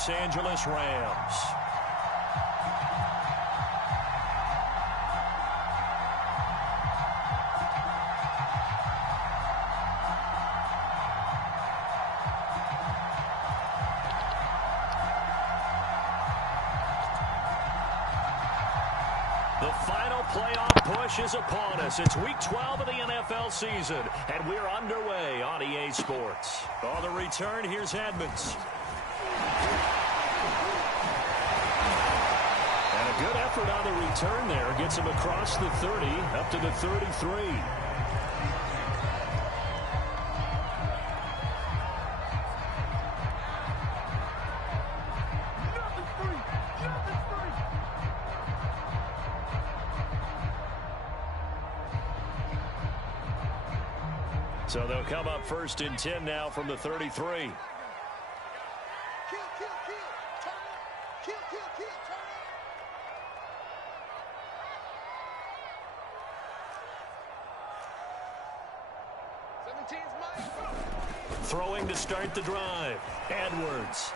Los Angeles Rams. The final playoff push is upon us. It's week 12 of the NFL season, and we're underway on EA Sports. On the return, here's Edmonds. And a good effort on the return there. Gets him across the 30, up to the 33. So they'll come up first and 10 now from the 33. Throwing to start the drive. Edwards.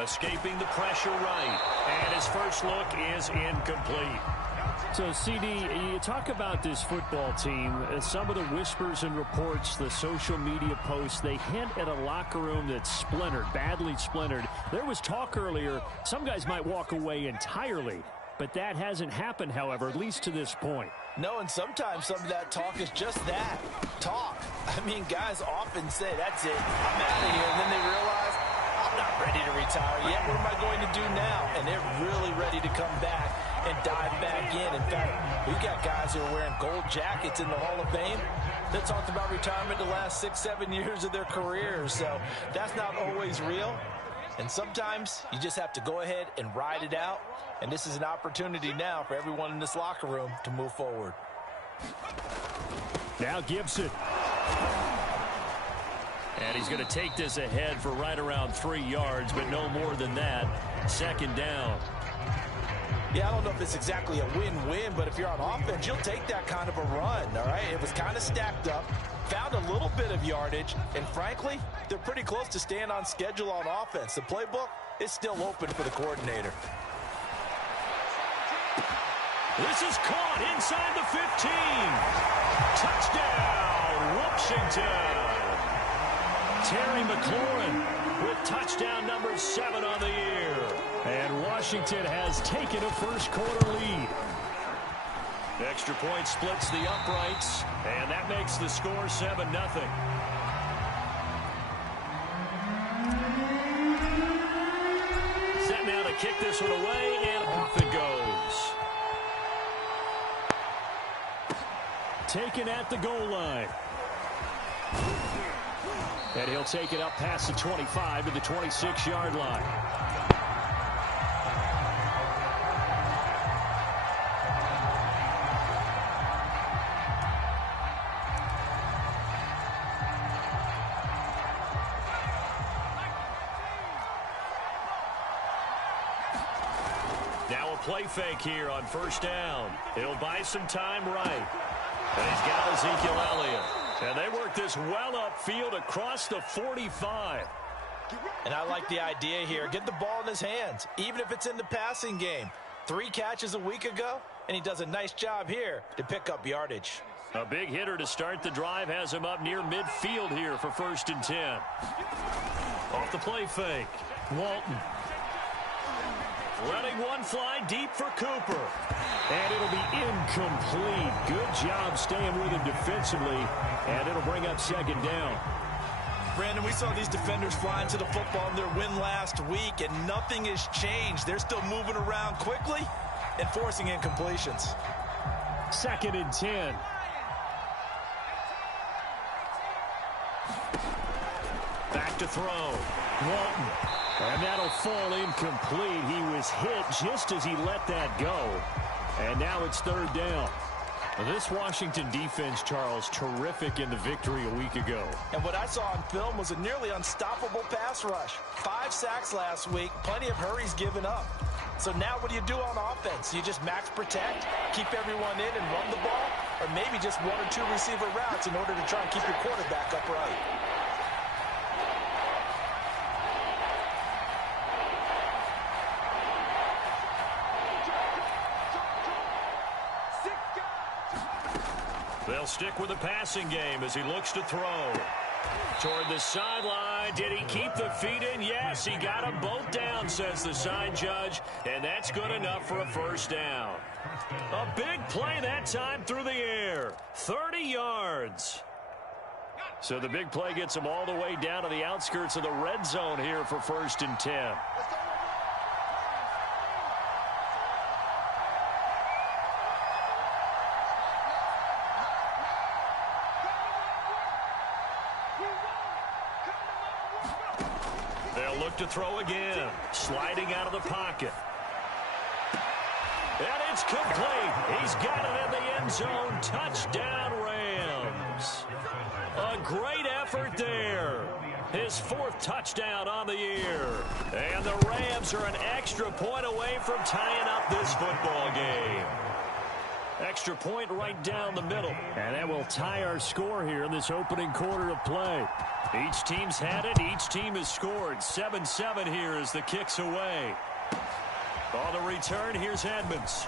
Escaping the pressure right. And his first look is incomplete. So, CD, you talk about this football team, some of the whispers and reports, the social media posts, they hint at a locker room that's splintered, badly splintered. There was talk earlier, some guys might walk away entirely, but that hasn't happened, however, at least to this point. No, and sometimes some of that talk is just that, talk. I mean, guys often say, that's it, I'm out of here, and then they realize, I'm not ready to retire yet. What am I going to do now? And they're really ready to come back and dive back in. In fact, we've got guys who are wearing gold jackets in the Hall of Fame that talked about retirement the last 6-7 years of their careers. So that's not always real. And sometimes you just have to go ahead and ride it out. And this is an opportunity now for everyone in this locker room to move forward. Now Gibson. And he's going to take this ahead for right around 3 yards, but no more than that. Second down. Yeah, I don't know if it's exactly a win-win, but if you're on offense, you'll take that kind of a run, all right? It was kind of stacked up, found a little bit of yardage, and frankly, they're pretty close to staying on schedule on offense. The playbook is still open for the coordinator. This is caught inside the 15. Touchdown, Washington. Terry McLaurin with touchdown number 7 on the year. And Washington has taken a first quarter lead. Extra point splits the uprights, and that makes the score 7-0. Set now to kick this one away, and off it goes. Taken at the goal line. And he'll take it up past the 25 to the 26-yard line. Now a play fake here on first down. He'll buy some time right. And he's got Ezekiel Elliott. And they work this well upfield across the 45. And I like the idea here. Get the ball in his hands, even if it's in the passing game. 3 catches a week ago, and he does a nice job here to pick up yardage. A big hitter to start the drive has him up near midfield here for first and 10. Off the play fake. Walton. Letting one fly deep for Cooper. And it'll be incomplete. Good job staying with him defensively. And it'll bring up second down. Brandon, we saw these defenders flying to the football in their win last week, and nothing has changed. They're still moving around quickly and forcing incompletions. Second and 10. Back to throw. Walton. And that'll fall incomplete. He was hit just as he let that go. And now it's third down. This Washington defense, Charles, terrific in the victory a week ago. And what I saw on film was a nearly unstoppable pass rush. 5 sacks last week, plenty of hurries given up. So now what do you do on offense? You just max protect, keep everyone in and run the ball, or maybe just 1 or 2 receiver routes in order to try and keep your quarterback upright. They'll stick with the passing game as he looks to throw. Toward the sideline. Did he keep the feet in? Yes, he got them both down, says the side judge, and that's good enough for a first down. A big play that time through the air. 30 yards. So the big play gets him all the way down to the outskirts of the red zone here for 1st and 10. They'll look to throw again. Sliding out of the pocket. And it's complete. He's got it in the end zone. Touchdown, Rams. A great effort there. His 4th touchdown on the year. And the Rams are an extra point away from tying up this football game. Extra point right down the middle. And that will tie our score here in this opening quarter of play. Each team's had it. Each team has scored. 7-7 here as the kick's away. On the return, here's Edmonds.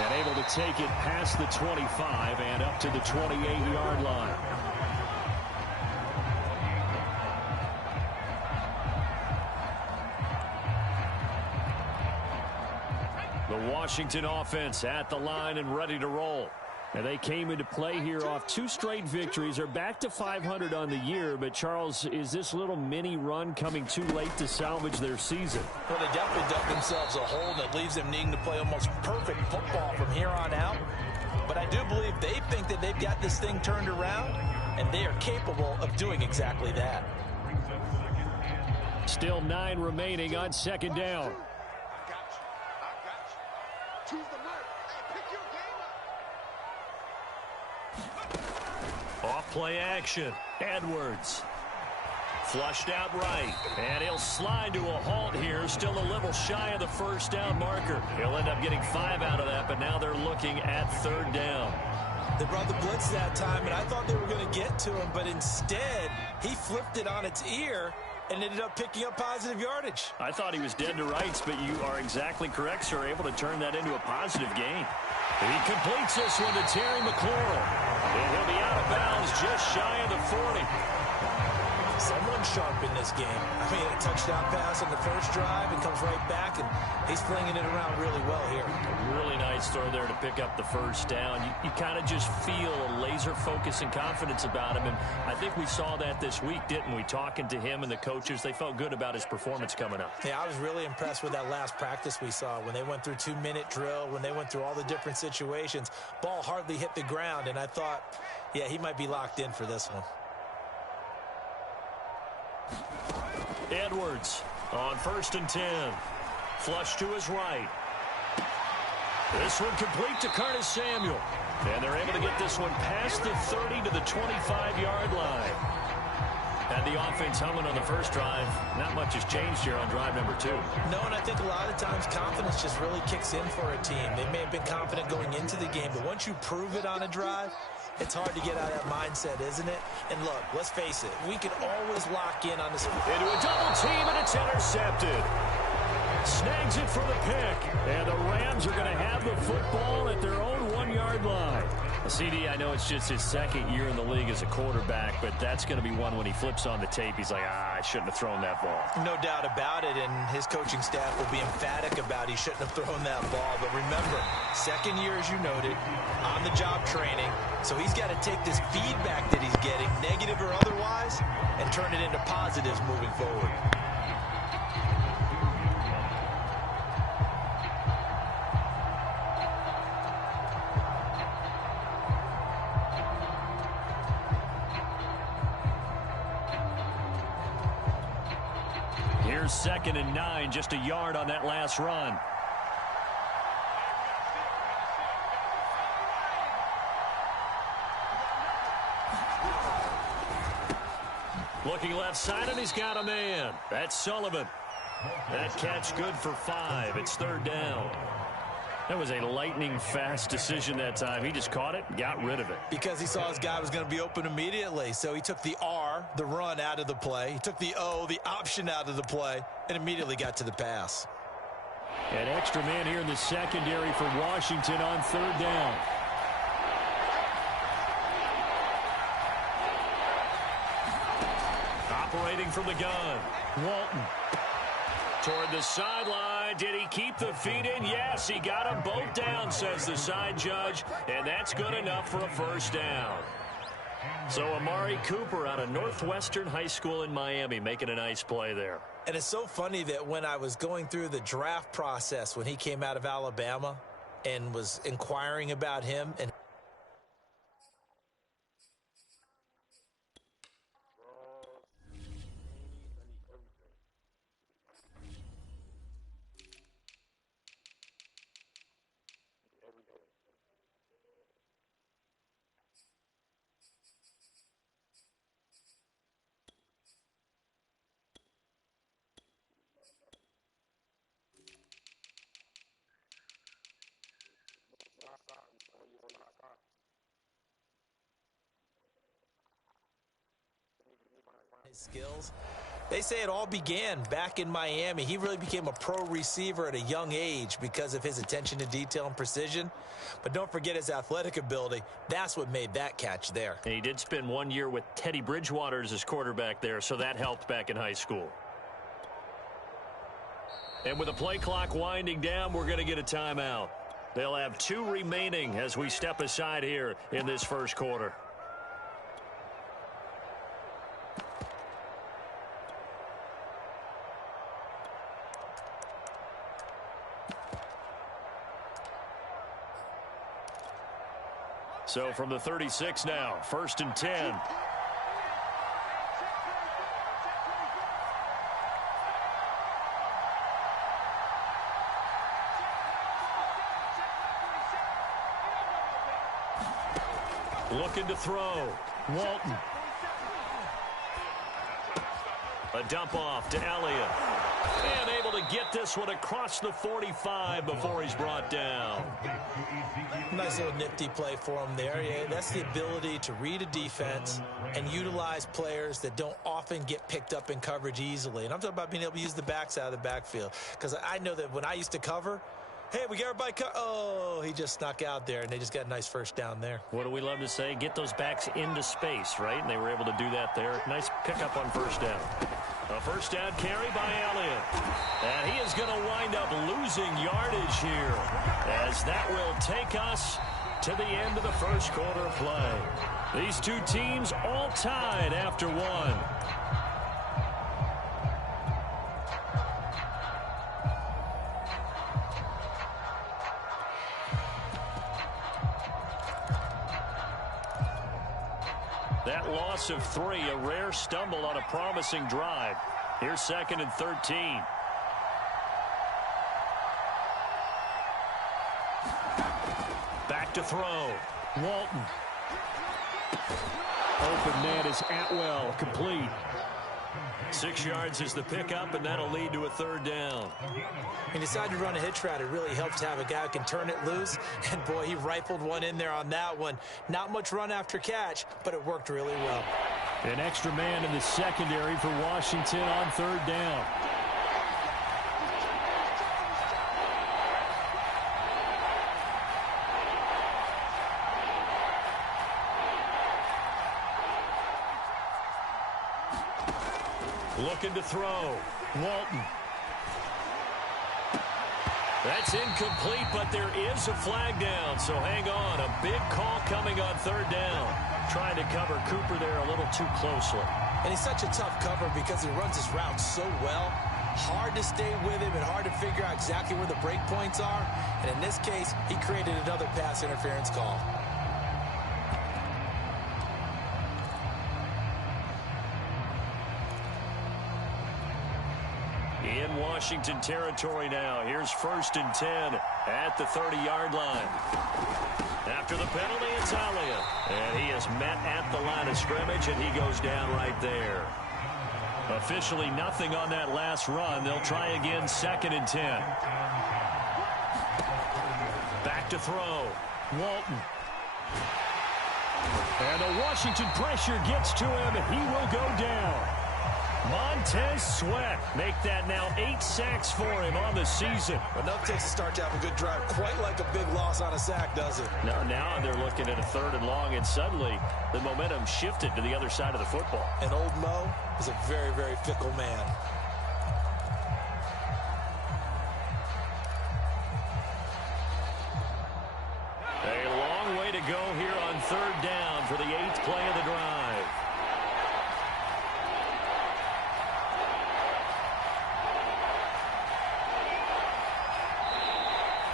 And able to take it past the 25 and up to the 28-yard line. The Washington offense at the line and ready to roll. And they came into play here off 2 straight victories. They're back to 500 on the year. But, Charles, is this little mini run coming too late to salvage their season? Well, they definitely dug themselves a hole that leaves them needing to play almost perfect football from here on out. But I do believe they think that they've got this thing turned around, and they are capable of doing exactly that. Still 9 remaining on 2nd down. Off play action. Edwards. Flushed out right. And he'll slide to a halt here. Still a little shy of the first down marker. He'll end up getting 5 out of that, but now they're looking at 3rd down. They brought the blitz that time, and I thought they were going to get to him, but instead he flipped it on its ear and ended up picking up positive yardage. I thought he was dead to rights, but you are exactly correct, sir. Able to turn that into a positive gain. He completes this one to Terry McLaurin. And he'll be out of bounds just shy of the 40. Someone sharp in this game. I mean, a touchdown pass on the first drive and comes right back, and he's flinging it around really well here. A really nice throw there to pick up the first down. You kind of just feel a laser focus and confidence about him, and I think we saw that this week, didn't we? Talking to him and the coaches, they felt good about his performance coming up. Yeah, I was really impressed with that last practice we saw when they went through 2-minute drill, when they went through all the different situations. Ball hardly hit the ground, and I thought, yeah, he might be locked in for this one. Edwards on 1st and 10. Flush to his right. This one complete to Curtis Samuel. And they're able to get this one past the 30 to the 25-yard line. Had the offense humming on the first drive. Not much has changed here on drive number 2. No, and I think a lot of times confidence just really kicks in for a team. They may have been confident going into the game, but once you prove it on a drive, it's hard to get out of that mindset, isn't it? And look, let's face it, we can always lock in on this. Into a double team, and it's intercepted. Snags it for the pick. And the Rams are going to have the football at their own 1-yard line. CD, I know it's just his 2nd year in the league as a quarterback, but that's going to be one when he flips on the tape. He's like, I shouldn't have thrown that ball. No doubt about it, and his coaching staff will be emphatic about he shouldn't have thrown that ball. But remember, 2nd year, as you noted, on-the-job training. So he's got to take this feedback that he's getting, negative or otherwise, and turn it into positives moving forward. Here's 2nd and 9, just a yard on that last run. Looking left side, and he's got a man. That's Sullivan. That catch good for 5. It's 3rd down. That was a lightning-fast decision that time. He just caught it and got rid of it. Because he saw his guy was going to be open immediately. So he took the R, the run, out of the play. He took the O, the option, out of the play, and immediately got to the pass. An extra man here in the secondary for Washington on 3rd down. operating from the gun. Walton. Toward the sideline. Did he keep the feet in? Yes, he got them both down, says the side judge. And that's good enough for a first down. So Amari Cooper out of Northwestern High School in Miami making a nice play there. And it's so funny that when I was going through the draft process when he came out of Alabama and was inquiring about him and his skills. They say it all began back in Miami. He really became a pro receiver at a young age because of his attention to detail and precision. But don't forget his athletic ability. That's what made that catch there. And he did spend 1 year with Teddy Bridgewater as his quarterback there, so that helped back in high school. And with the play clock winding down, we're going to get a timeout. They'll have 2 remaining as we step aside here in this first quarter. So from the 36 now, 1st and 10. Looking to throw. Walton. A dump off to Elliott. And able to get this one across the 45 before he's brought down. Nice little nifty play for him there. Yeah, that's the ability to read a defense and utilize players that don't often get picked up in coverage easily. And I'm talking about being able to use the backs out of the backfield. Because I know that when I used to cover, hey, we got everybody oh, he just snuck out there, and they just got a nice first down there. What do we love to say? Get those backs into space, right? And they were able to do that there. Nice pickup on first down. A first down carry by Elliott. And he is going to wind up losing yardage here, as that will take us to the end of the first quarter of play. These two teams all tied after one. That loss of 3, a rare stumble on a promising drive. Here's 2nd and 13. Back to throw. Walton. Open man is Atwell, complete. 6 yards is the pickup, and that'll lead to a 3rd down. He decided to run a hitch route. It really helps to have a guy who can turn it loose. And, boy, he rifled one in there on that one. Not much run after catch, but it worked really well. An extra man in the secondary for Washington on 3rd down. Looking to throw. Walton. That's incomplete, but there is a flag down, so hang on. A big call coming on 3rd down. Trying to cover Cooper there a little too closely. And he's such a tough cover because he runs his route so well. Hard to stay with him and hard to figure out exactly where the break points are. And in this case, he created another pass interference call. In Washington territory now. Here's 1st and 10 at the 30-yard line. After the penalty, it's Elliott. And he is met at the line of scrimmage, and he goes down right there. Officially nothing on that last run. They'll try again 2nd and 10. Back to throw. Walton. And the Washington pressure gets to him. He will go down. Montez Sweat make that now 8 sacks for him on the season. Enough takes to start to have a good drive. Quite like a big loss on a sack, does it? No, now they're looking at a 3rd and long, and suddenly the momentum shifted to the other side of the football. And old Mo is a very, very fickle man. A long way to go here on 3rd down for the 8th play of the drive.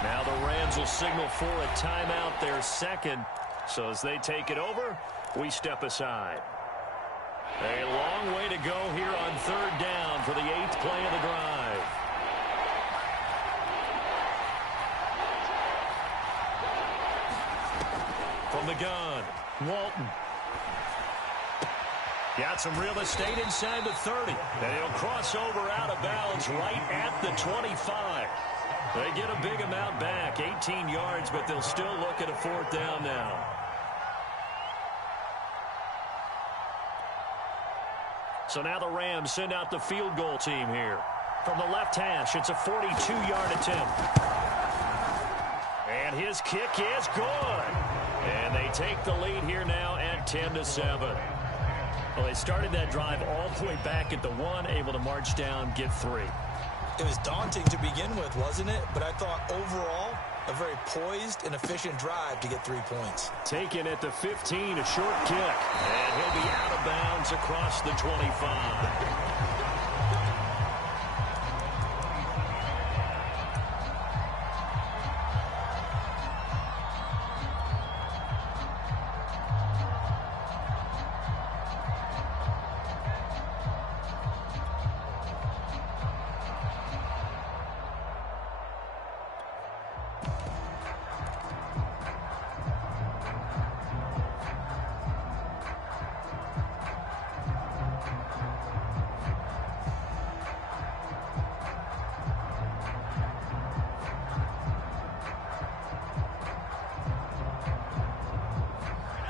Now the Rams will signal for a timeout, their 2nd. So as they take it over, we step aside. A long way to go here on 3rd down for the 8th play of the drive. From the gun, Walton. Got some real estate inside the 30. And he'll cross over out of bounds right at the 25. They get a big amount back, 18 yards, but they'll still look at a 4th down now. So now the Rams send out the field goal team here. From the left hash, it's a 42-yard attempt. And his kick is good. And they take the lead here now at 10-7. Well, they started that drive all the way back at the 1, able to march down, get 3. It was daunting to begin with, wasn't it? But I thought overall, a very poised and efficient drive to get 3 points. Taken at the 15, a short kick. And he'll be out of bounds across the 25.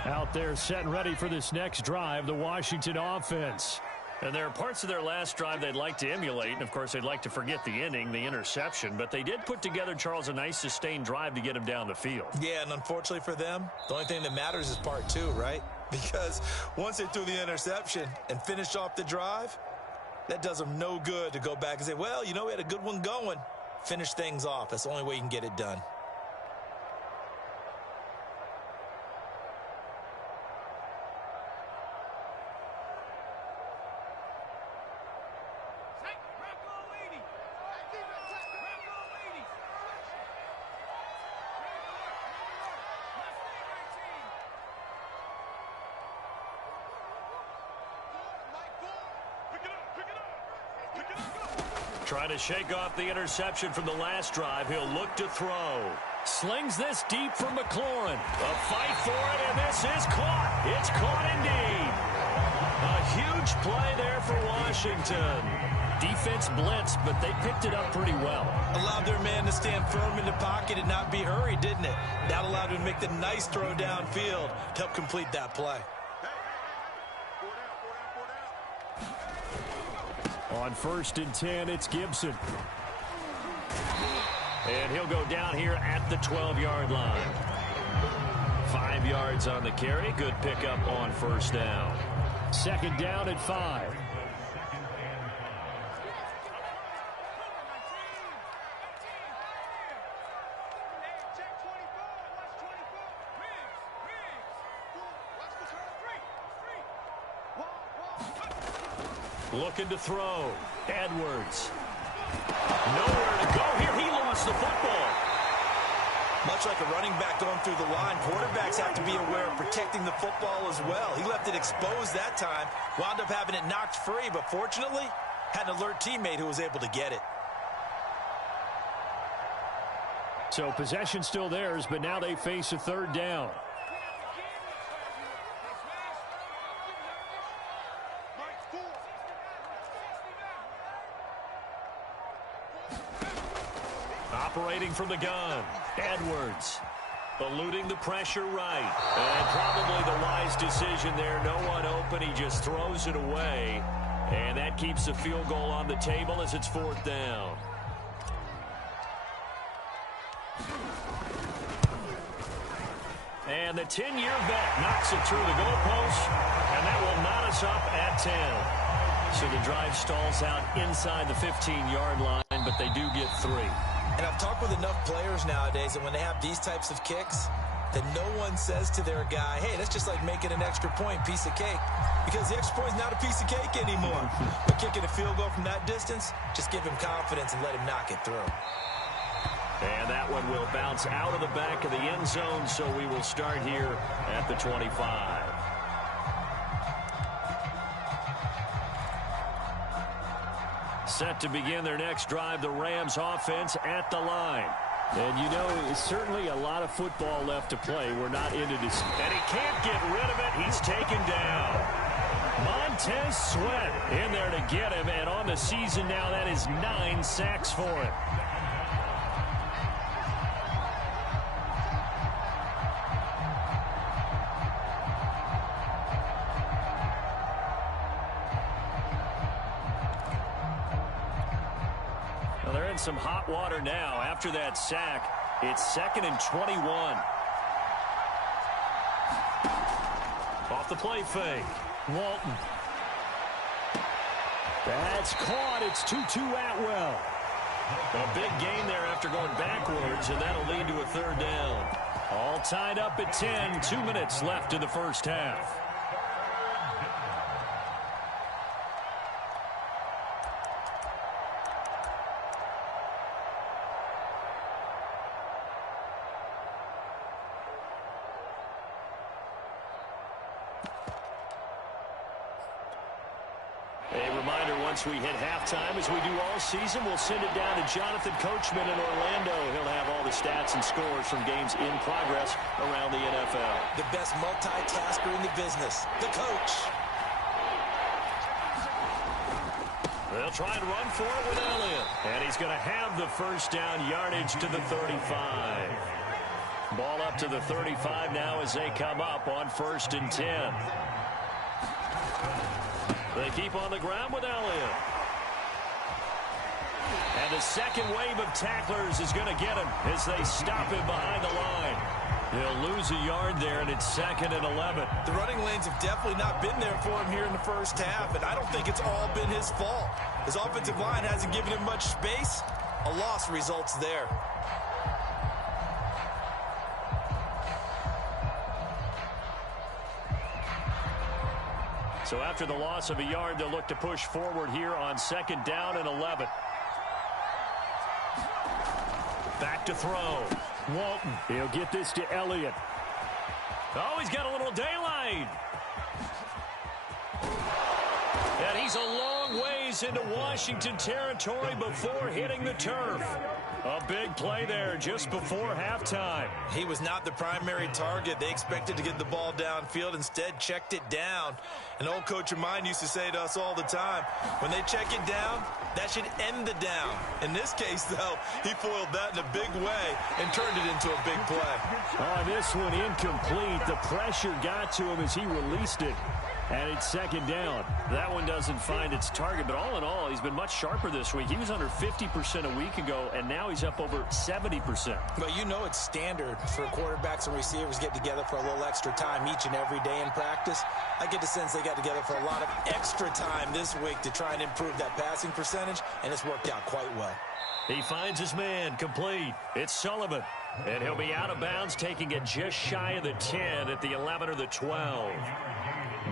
Out there set and ready for this next drive, the Washington offense. And there are parts of their last drive they'd like to emulate. And, of course, they'd like to forget the inning, the interception. But they did put together, Charles, a nice sustained drive to get him down the field. Yeah, and unfortunately for them, the only thing that matters is part 2, right? Because once they threw the interception and finished off the drive, that does them no good to go back and say, well, you know, we had a good one going. Finish things off. That's the only way you can get it done. Trying to shake off the interception from the last drive. He'll look to throw. Slings this deep from McLaurin. A fight for it, and this is caught. It's caught indeed. A huge play there for Washington. Defense blitzed, but they picked it up pretty well. Allowed their man to stand firm in the pocket and not be hurried, didn't it? That allowed him to make the nice throw downfield to help complete that play. On 1st and 10, it's Gibson. And he'll go down here at the 12-yard line. 5 yards on the carry. Good pickup on 1st down. 2nd down at 5. Looking to throw. Edwards. Nowhere to go here. He lost the football. Much like a running back going through the line, quarterbacks have to be aware of protecting the football as well. He left it exposed that time, wound up having it knocked free, but fortunately, had an alert teammate who was able to get it. So possession still theirs, but now they face a 3rd down. Operating from the gun, Edwards. Eluding the pressure right. And probably the wise decision there. No one open. He just throws it away. And that keeps the field goal on the table as it's 4th down. And the 10-year vet knocks it through the goalpost, and that will knot us up at 10. So the drive stalls out inside the 15-yard line, but they do get 3. And I've talked with enough players nowadays that when they have these types of kicks, that no one says to their guy, hey, that's just like making an extra point, piece of cake. Because the extra point is not a piece of cake anymore. But kicking a field goal from that distance, just give him confidence and let him knock it through. And that one will bounce out of the back of the end zone, so we will start here at the 25. Set to begin their next drive, the Rams offense at the line. And you know, it's certainly a lot of football left to play. We're not into this. And he can't get rid of it. He's taken down. Montez Sweat in there to get him. And on the season now, that is 9 sacks for him. Some hot water now after that sack. It's 2nd and 21. Off the play fake. Walton. That's caught. It's 2-2 Atwell. A big gain there after going backwards, and that'll lead to a 3rd down. All tied up at 10. 2 minutes left in the first half. Once we hit halftime, as we do all season, we'll send it down to Jonathan Coachman in Orlando. He'll have all the stats and scores from games in progress around the NFL. The best multitasker in the business, the coach. They'll try and run for it with Elliott. And he's going to have the first down yardage to the 35. Ball up to the 35 now as they come up on 1st and 10. They keep on the ground with Elliott. And the second wave of tacklers is going to get him as they stop him behind the line. He'll lose a yard there, and it's 2nd and 11. The running lanes have definitely not been there for him here in the first half, and I don't think it's all been his fault. His offensive line hasn't given him much space. A loss results there. So after the loss of a yard, they'll look to push forward here on 2nd down and 11. Back to throw. Walton. He'll get this to Elliott. Oh, he's got a little daylight. And he's a long ways into Washington territory before hitting the turf. A big play there just before halftime. He was not the primary target. They expected to get the ball downfield, instead checked it down. An old coach of mine used to say to us all the time, when they check it down, that should end the down. In this case, though, he foiled that in a big way and turned it into a big play. Oh, this one incomplete. The pressure got to him as he released it. And it's 2nd down. That one doesn't find its target, but all in all, he's been much sharper this week. He was under 50% a week ago, and now he's up over 70%. But you know it's standard for quarterbacks and receivers get together for a little extra time each and every day in practice. I get the sense they got together for a lot of extra time this week to try and improve that passing percentage, and it's worked out quite well. He finds his man, complete. It's Sullivan. And he'll be out of bounds, taking it just shy of the 10 at the 11 or the 12.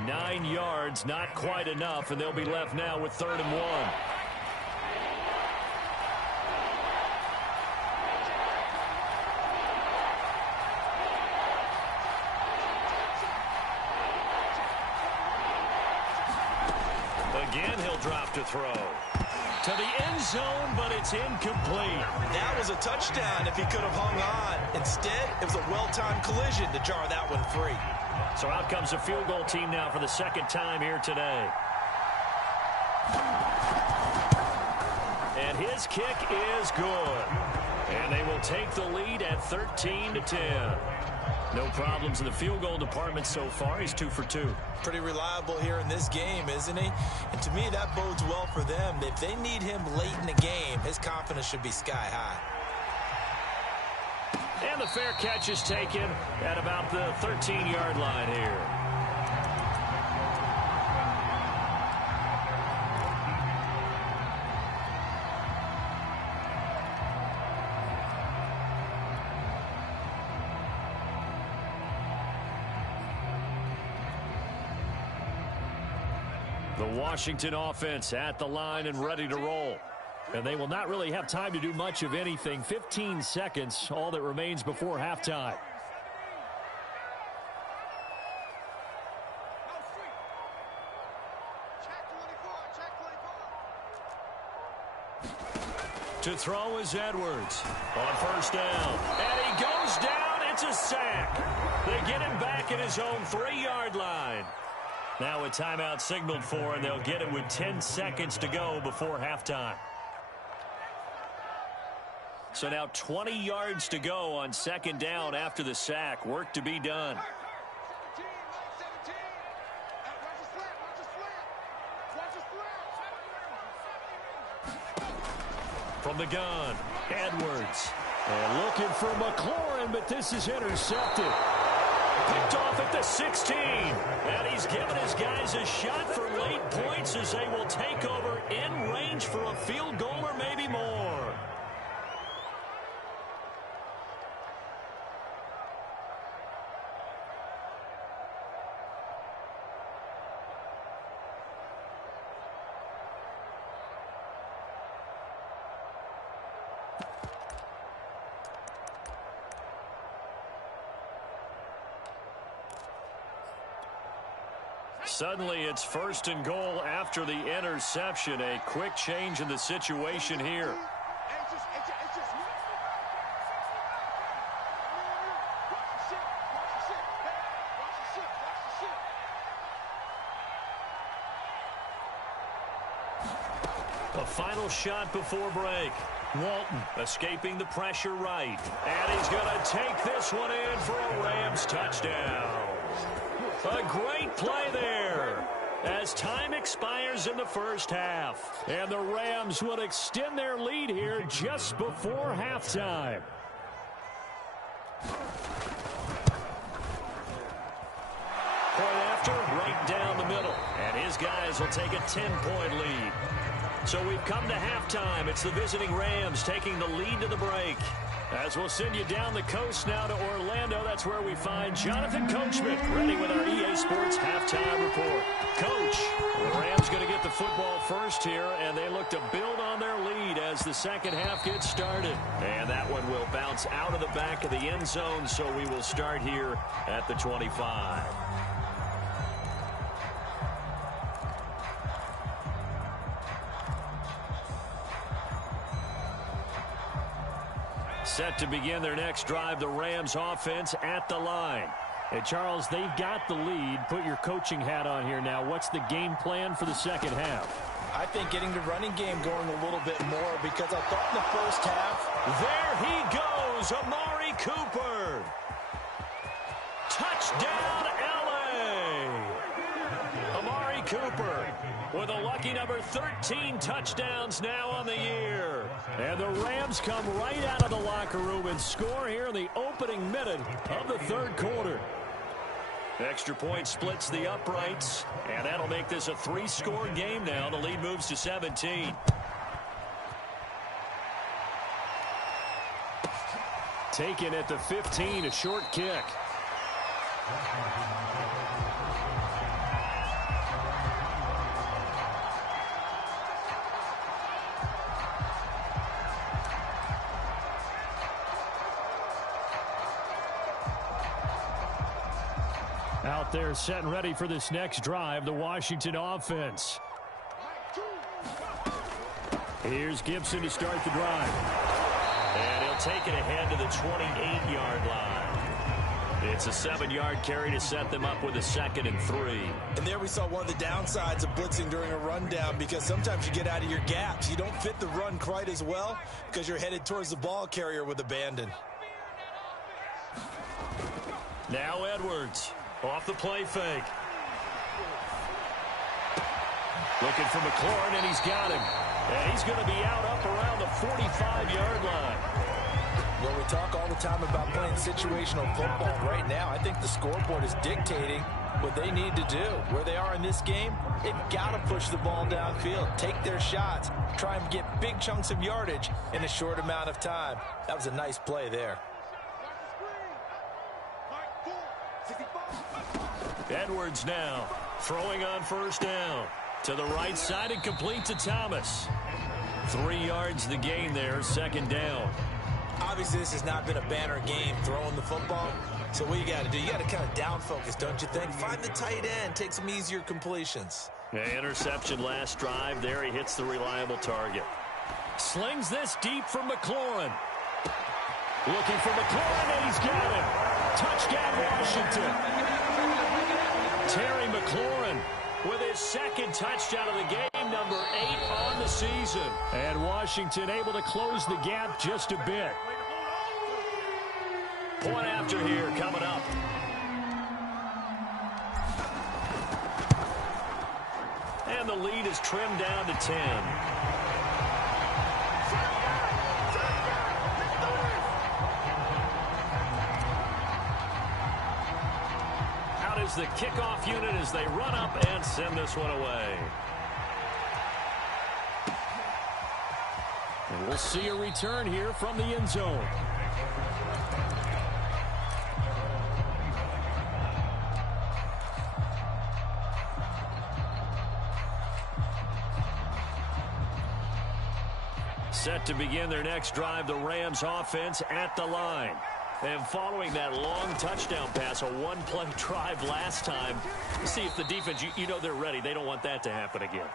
9 yards, not quite enough, and they'll be left now with 3rd and 1. Again, he'll drop to throw. To the end zone, but it's incomplete. That was a touchdown if he could have hung on. Instead, it was a well-timed collision to jar that one free. So out comes the field goal team now for the 2nd time here today. And his kick is good. And they will take the lead at 13-10. No problems in the field goal department so far. He's 2 for 2. Pretty reliable here in this game, isn't he? And to me, that bodes well for them. If they need him late in the game, his confidence should be sky high. And the fair catch is taken at about the 13-yard line here. The Washington offense at the line and ready to roll. And they will not really have time to do much of anything. 15 seconds, all that remains before halftime. To throw is Edwards on first down. And he goes down. It's a sack. They get him back at his own 3-yard line. Now a timeout signaled for, and they'll get it with 10 seconds to go before halftime. So now 20 yards to go on second down after the sack. Work to be done. From the gun, Edwards. And looking for McLaurin, but this is intercepted. Picked off at the 16. And he's given his guys a shot for late points as they will take over in range for a field goal or maybe more. Suddenly it's first and goal after the interception. A quick change in the situation here. A final shot before break. Walton escaping the pressure right. And he's going to take this one in for a Rams touchdown. A great play there as time expires in the first half. And the Rams will extend their lead here just before halftime. Point after, right down the middle. And his guys will take a 10-point lead. So we've come to halftime. It's the visiting Rams taking the lead to the break. As we'll send you down the coast now to Orlando, that's where we find Jonathan Coachman ready with our EA Sports halftime report. Coach, the Rams going to get the football first here, and they look to build on their lead as the second half gets started. And that one will bounce out of the back of the end zone, so we will start here at the 25. Set to begin their next drive, the Rams offense at the line. Hey, Charles, they've got the lead. Put your coaching hat on here now. What's the game plan for the second half? I think getting the running game going a little bit more because I thought in the first half. There he goes, Amari Cooper. Touchdown, L.A. Amari Cooper with a lucky number 13 touchdowns now on the year. And the Rams come right out of the locker room and score here in the opening minute of the third quarter. Extra point splits the uprights, and that'll make this a 3-score game now. The lead moves to 17. Taken at the 15, a short kick. Out there set and ready for this next drive, the Washington offense. Here's Gibson to start the drive. And he'll take it ahead to the 28-yard line. It's a 7-yard carry to set them up with a 2nd and 3. And there we saw one of the downsides of blitzing during a rundown because sometimes you get out of your gaps. You don't fit the run quite as well because you're headed towards the ball carrier with abandon. Now Edwards off the play fake. Looking for McLaurin, and he's got him. And he's going to be out up around the 45-yard line. Well, we talk all the time about playing situational football. Right now, I think the scoreboard is dictating what they need to do. Where they are in this game, they've got to push the ball downfield, take their shots, try and get big chunks of yardage in a short amount of time. That was a nice play there. Edwards now throwing on first down. To the right side and complete to Thomas. 3 yards the gain there, second down. Obviously, this has not been a banner game throwing the football. So what you got to do, you got to kind of down focus, don't you think? Find the tight end, take some easier completions. Yeah, interception last drive. There he hits the reliable target. Slings this deep for McLaurin. Looking for McLaurin, and he's got him. Touchdown, Washington. Terry McLaurin with his second touchdown of the game, number 8 on the season. And Washington able to close the gap just a bit. Point after here coming up. And the lead is trimmed down to 10. Is the kickoff unit as they run up and send this one away. And we'll see a return here from the end zone. Set to begin their next drive, the Rams offense at the line. And following that long touchdown pass, a one-play drive last time, see if the defense, you know they're ready. They don't want that to happen again.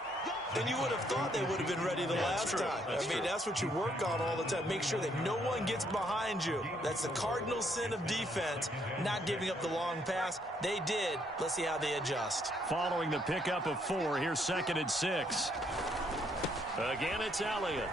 And you would have thought they would have been ready the last time. That's what you work on all the time. Make sure that no one gets behind you. That's the cardinal sin of defense, not giving up the long pass. They did. Let's see how they adjust. Following the pickup of 4, here's 2nd and 6. Again, it's Elliott.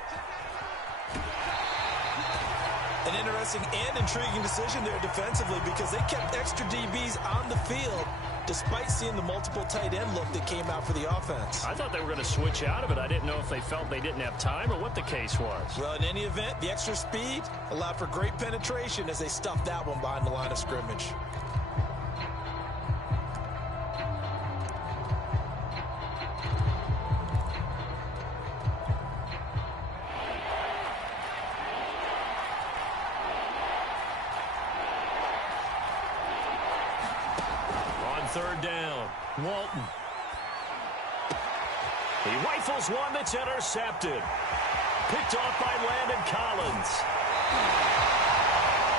An interesting and intriguing decision there defensively because they kept extra DBs on the field despite seeing the multiple tight end look that came out for the offense. I thought they were going to switch out of it. I didn't know if they felt they didn't have time or what the case was. Well, in any event, the extra speed allowed for great penetration as they stuffed that one behind the line of scrimmage. Third down. Walton. He rifles one that's intercepted. Picked off by Landon Collins.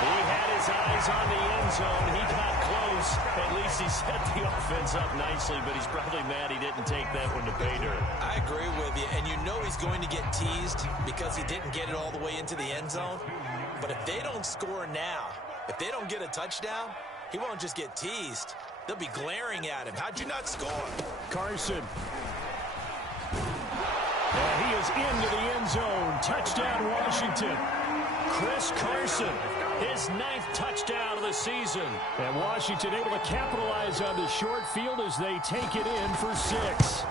He had his eyes on the end zone. He got close. At least he set the offense up nicely, but he's probably mad he didn't take that one to pay dirt. I agree with you, and you know he's going to get teased because he didn't get it all the way into the end zone. But if they don't score now, if they don't get a touchdown, he won't just get teased. They'll be glaring at him. How'd you not score? Carson. And he is into the end zone. Touchdown, Washington. Chris Carson, his 9th touchdown of the season. And Washington able to capitalize on the short field as they take it in for 6.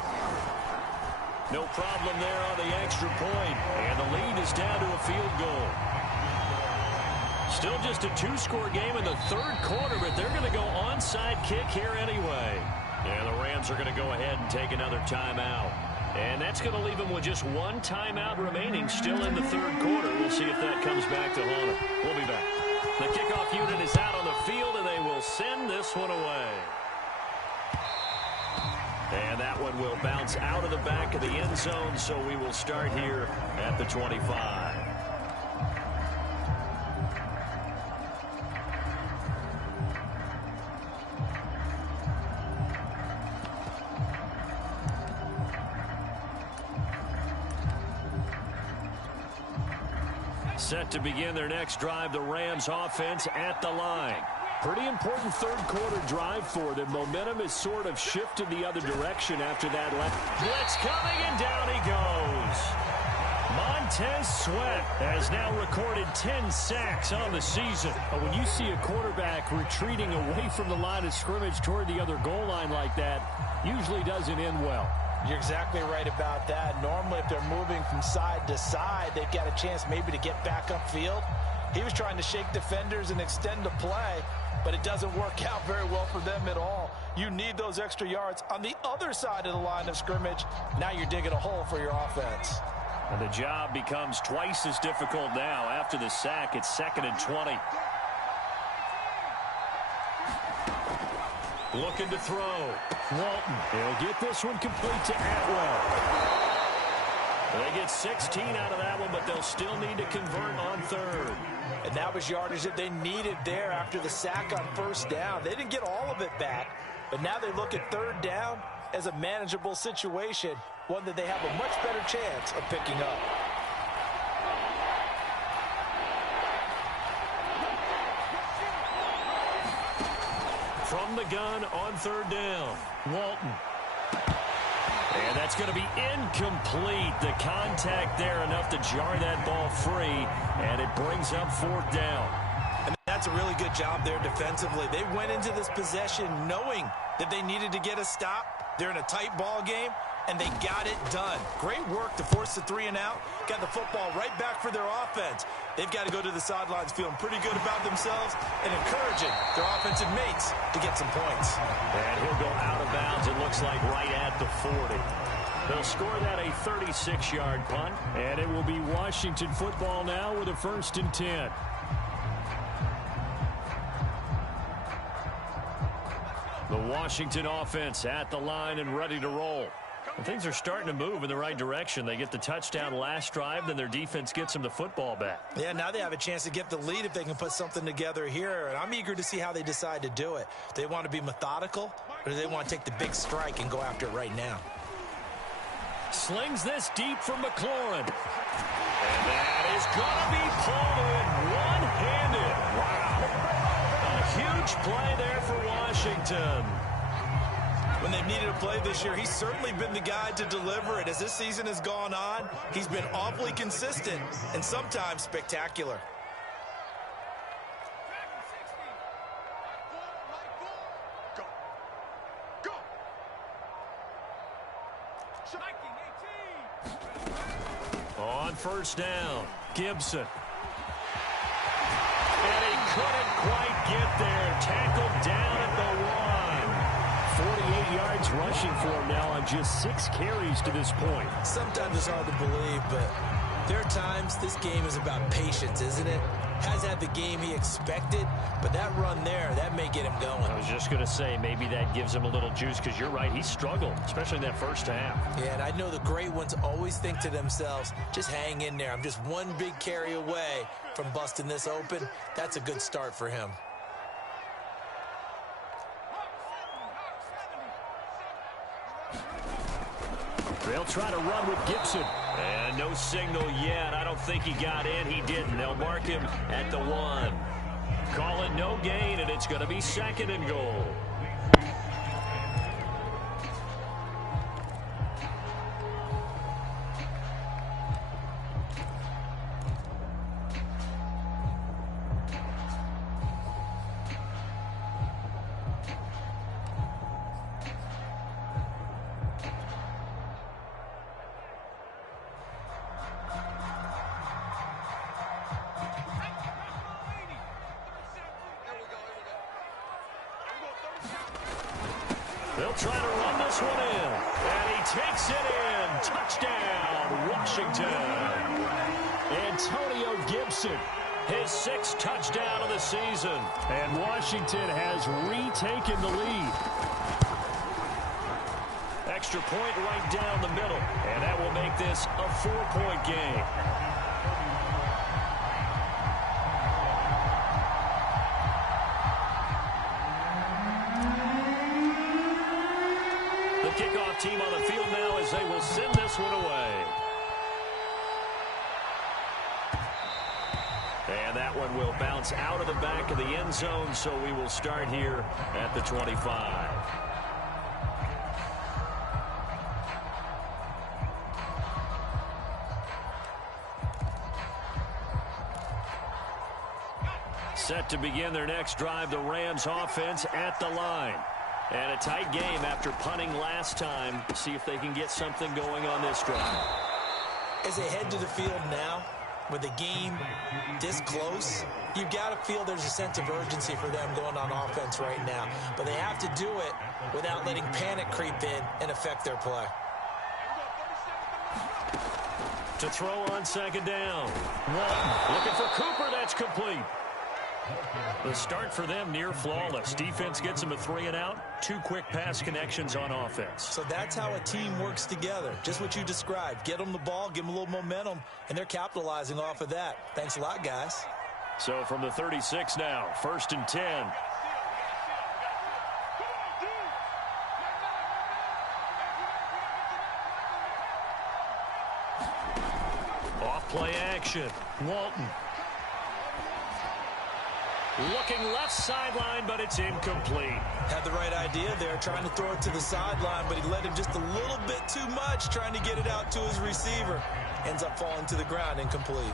No problem there on the extra point. And the lead is down to a field goal. Still just a 2-score game in the 3rd quarter, but they're going to go onside kick here anyway. And the Rams are going to go ahead and take another timeout. And that's going to leave them with just 1 timeout remaining still in the 3rd quarter. We'll see if that comes back to haunt them. We'll be back. The kickoff unit is out on the field, and they will send this one away. And that one will bounce out of the back of the end zone, so we will start here at the 25. Set to begin their next drive, the Rams offense at the line. Pretty important 3rd quarter drive for them. Momentum has sort of shifted the other direction after that. Blitz coming, and down he goes. Montez Sweat has now recorded 10 sacks on the season. When you see a quarterback retreating away from the line of scrimmage toward the other goal line like that, usually doesn't end well. You're exactly right about that. Normally, if they're moving from side to side, they've got a chance maybe to get back upfield. He was trying to shake defenders and extend the play, but it doesn't work out very well for them at all. You need those extra yards on the other side of the line of scrimmage. Now you're digging a hole for your offense. And the job becomes twice as difficult now. After the sack, it's 2nd and 20. Looking to throw. Walton, he'll get this one complete to Atwell. They get 16 out of that one, but they'll still need to convert on 3rd. And that was yardage that they needed there after the sack on 1st down. They didn't get all of it back, but now they look at 3rd down as a manageable situation, one that they have a much better chance of picking up. From the gun on 3rd down. Walton. And that's going to be incomplete. The contact there enough to jar that ball free, and it brings up 4th down. And that's a really good job there defensively. They went into this possession knowing that they needed to get a stop. They're in a tight ball game, and they got it done. Great work to force the 3 and out. Got the football right back for their offense. They've got to go to the sidelines feeling pretty good about themselves and encouraging their offensive mates to get some points. And he'll go out of bounds, it looks like, right at the 40. They'll score that a 36-yard punt. And it will be Washington football now with a 1st and 10. The Washington offense at the line and ready to roll. And things are starting to move in the right direction. They get the touchdown last drive, then their defense gets them the football back. Yeah, now they have a chance to get the lead if they can put something together here. And I'm eager to see how they decide to do it. Do they want to be methodical, or do they want to take the big strike and go after it right now? Slings this deep for McLaurin. And that is going to be pulled in one-handed. Wow. A huge play there for Washington. When they've needed a play this year, he's certainly been the guy to deliver it. As this season has gone on, he's been awfully consistent and sometimes spectacular. On 1st down, Gibson. And he couldn't quite get there. Tackled down at the 1. 48 yards rushing for him now on just 6 carries to this point. Sometimes it's hard to believe, but there are times this game is about patience, isn't it? Has had the game he expected, but that run there, that may get him going. I was just going to say, maybe that gives him a little juice, because you're right, he struggled, especially in that 1st half. Yeah, and I know the great ones always think to themselves, just hang in there. I'm just one big carry away from busting this open. That's a good start for him. They'll try to run with Gibson. And no signal yet. I don't think he got in. He didn't. They'll mark him at the 1. Call it no gain, and it's going to be 2nd and goal. They'll try to run this one in. And he takes it in. Touchdown, Washington. Antonio Gibson, his 6th touchdown of the season. And Washington has retaken the lead. Extra point right down the middle. And that will make this a 4-point game. Kickoff team on the field now as they will send this one away. And that one will bounce out of the back of the end zone, so we will start here at the 25. Set to begin their next drive, the Rams offense at the line. And a tight game after punting last time. See if they can get something going on this drive. As they head to the field now, with the game this close, you've got to feel there's a sense of urgency for them going on offense right now. But they have to do it without letting panic creep in and affect their play. To throw on second down. Looking for Cooper. That's complete. The start for them near flawless. Defense gets them a 3-and-out. 2 quick pass connections on offense. So that's how a team works together. Just what you described. Get them the ball, give them a little momentum, and they're capitalizing off of that. Thanks a lot, guys. So from the 36 now, 1st and 10. Off play action. Walton. Looking left sideline, but it's incomplete. Had the right idea there, trying to throw it to the sideline, but he let him just a little bit too much, trying to get it out to his receiver. Ends up falling to the ground, incomplete.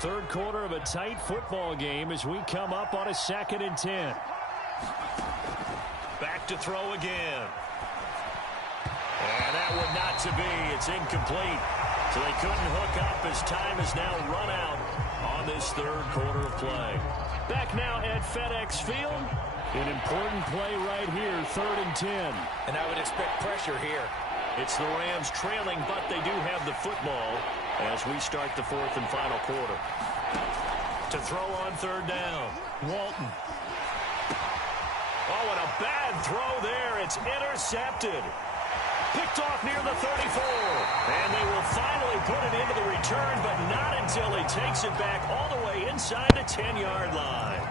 Third quarter of a tight football game as we come up on a 2nd and 10. Back to throw again. And that one not to be. It's incomplete. So they couldn't hook up as time is now run out on this third quarter of play. Back now at FedEx Field. An important play right here, 3rd and 10. And I would expect pressure here. It's the Rams trailing, but they do have the football as we start the 4th and final quarter. To throw on 3rd down. Walton. Oh, and a bad throw there. It's intercepted. Picked off near the 34. And they will finally put it into the return, but not until he takes it back all the way inside the 10-yard line.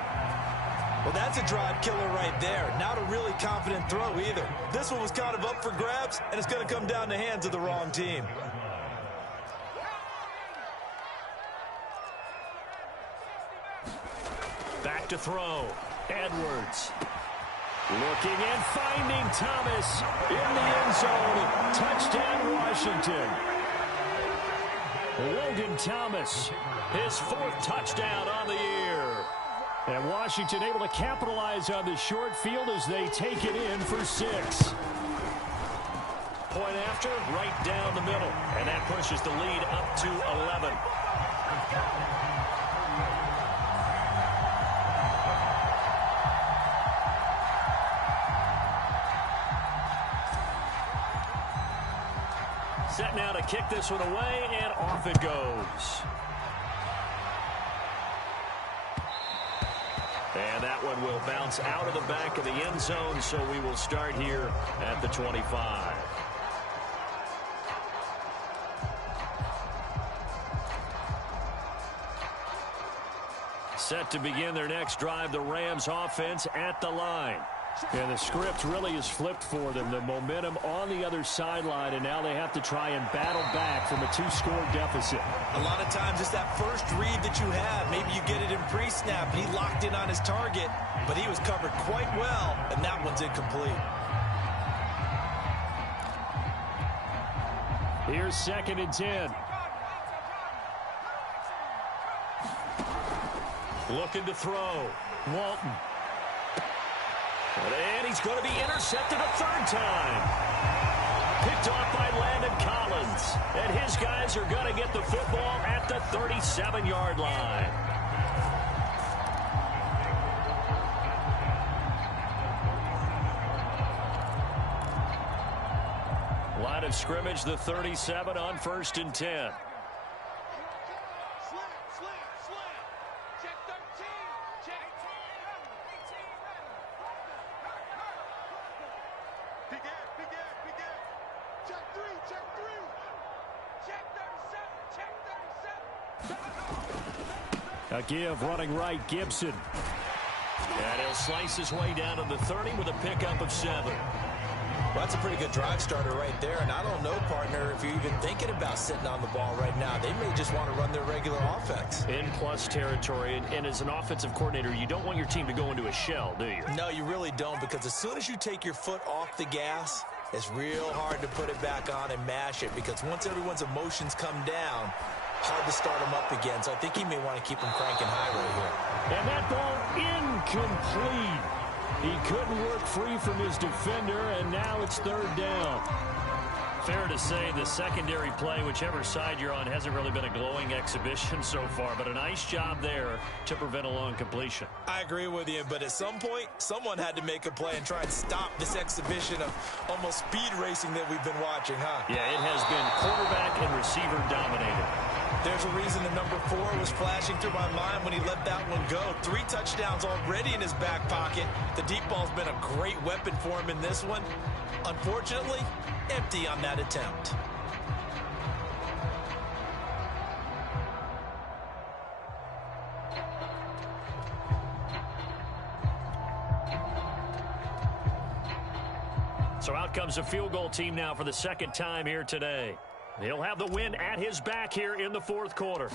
Well, that's a drive killer right there. Not a really confident throw either. This one was kind of up for grabs, and it's going to come down the hands of the wrong team. Back to throw. Edwards. Looking and finding Thomas in the end zone. Touchdown, Washington. Logan Thomas, his 4th touchdown on the year. And Washington able to capitalize on the short field as they take it in for 6. Point after, right down the middle. And that pushes the lead up to 11. Set now to kick this one away, and off it goes. And that one will bounce out of the back of the end zone, so we will start here at the 25. Set to begin their next drive, the Rams offense at the line. And the script really is flipped for them. The momentum on the other sideline, and now they have to try and battle back from a 2-score deficit. A lot of times it's that first read that you have. Maybe you get it in pre-snap, and he locked in on his target, but he was covered quite well, and that one's incomplete. Here's 2nd and 10. Looking to throw. Walton. And he's going to be intercepted a 3rd time. Picked off by Landon Collins. And his guys are going to get the football at the 37-yard line. Line of scrimmage, the 37 on 1st and 10. A give running right, Gibson. And he'll slice his way down to the 30 with a pickup of 7. Well, that's a pretty good drive starter right there. And I don't know, partner, if you're even thinking about sitting on the ball right now. They may just want to run their regular offense. In plus territory. And as an offensive coordinator, you don't want your team to go into a shell, do you? No, you really don't, because as soon as you take your foot off the gas, it's real hard to put it back on and mash it, because once everyone's emotions come down, hard to start them up again. So I think he may want to keep them cranking high right here. And that ball incomplete. He couldn't work free from his defender, and now it's third down. Fair to say the secondary play, whichever side you're on, hasn't really been a glowing exhibition so far, but a nice job there to prevent a long completion. I agree with you, but at some point, someone had to make a play and try and stop this exhibition of almost speed racing that we've been watching, huh? Yeah, it has been quarterback and receiver dominated. There's a reason the number 4 was flashing through my mind when he let that one go. 3 touchdowns already in his back pocket. The deep ball's been a great weapon for him in this one. Unfortunately, empty on that attempt. So out comes a field goal team now for the second time here today. He'll have the win at his back here in the fourth quarter.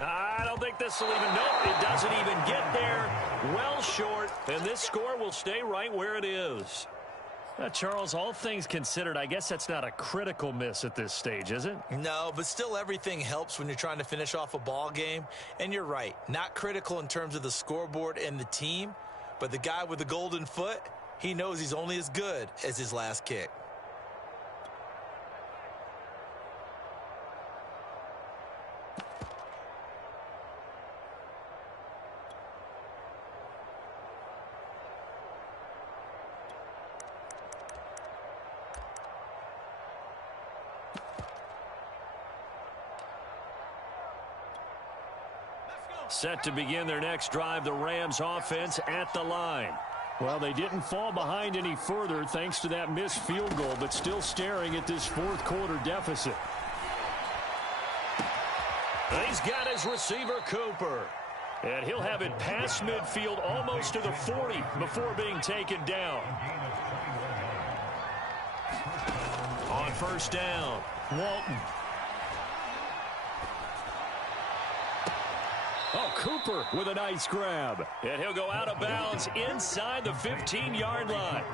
I don't think this will even, nope, it doesn't even get there. Well short, and this score will stay right where it is. Charles, all things considered, I guess that's not a critical miss at this stage, is it? No, but still everything helps when you're trying to finish off a ball game. And you're right, not critical in terms of the scoreboard and the team, but the guy with the golden foot, he knows he's only as good as his last kick. Set to begin their next drive, the Rams offense at the line. Well, they didn't fall behind any further thanks to that missed field goal, but still staring at this fourth quarter deficit. He's got his receiver, Cooper. And he'll have it past midfield almost to the 40 before being taken down. On first down, Walton. Oh, Cooper with a nice grab. And he'll go out of bounds inside the 15-yard line.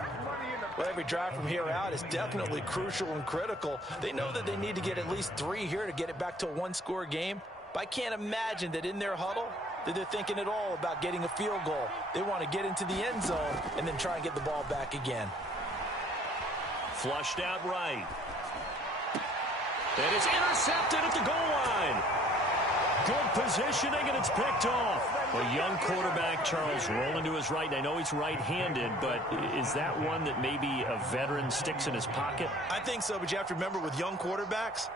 Well, every drive from here out is definitely crucial and critical. They know that they need to get at least 3 here to get it back to a one-score game. But I can't imagine that in their huddle that they're thinking at all about getting a field goal. They want to get into the end zone and then try and get the ball back again. Flushed out right. And it's intercepted at the goal line. Good positioning, and it's picked off. A young quarterback, Charles, rolling to his right. And I know he's right-handed, but is that one that maybe a veteran sticks in his pocket? I think so, but you have to remember with young quarterbacks,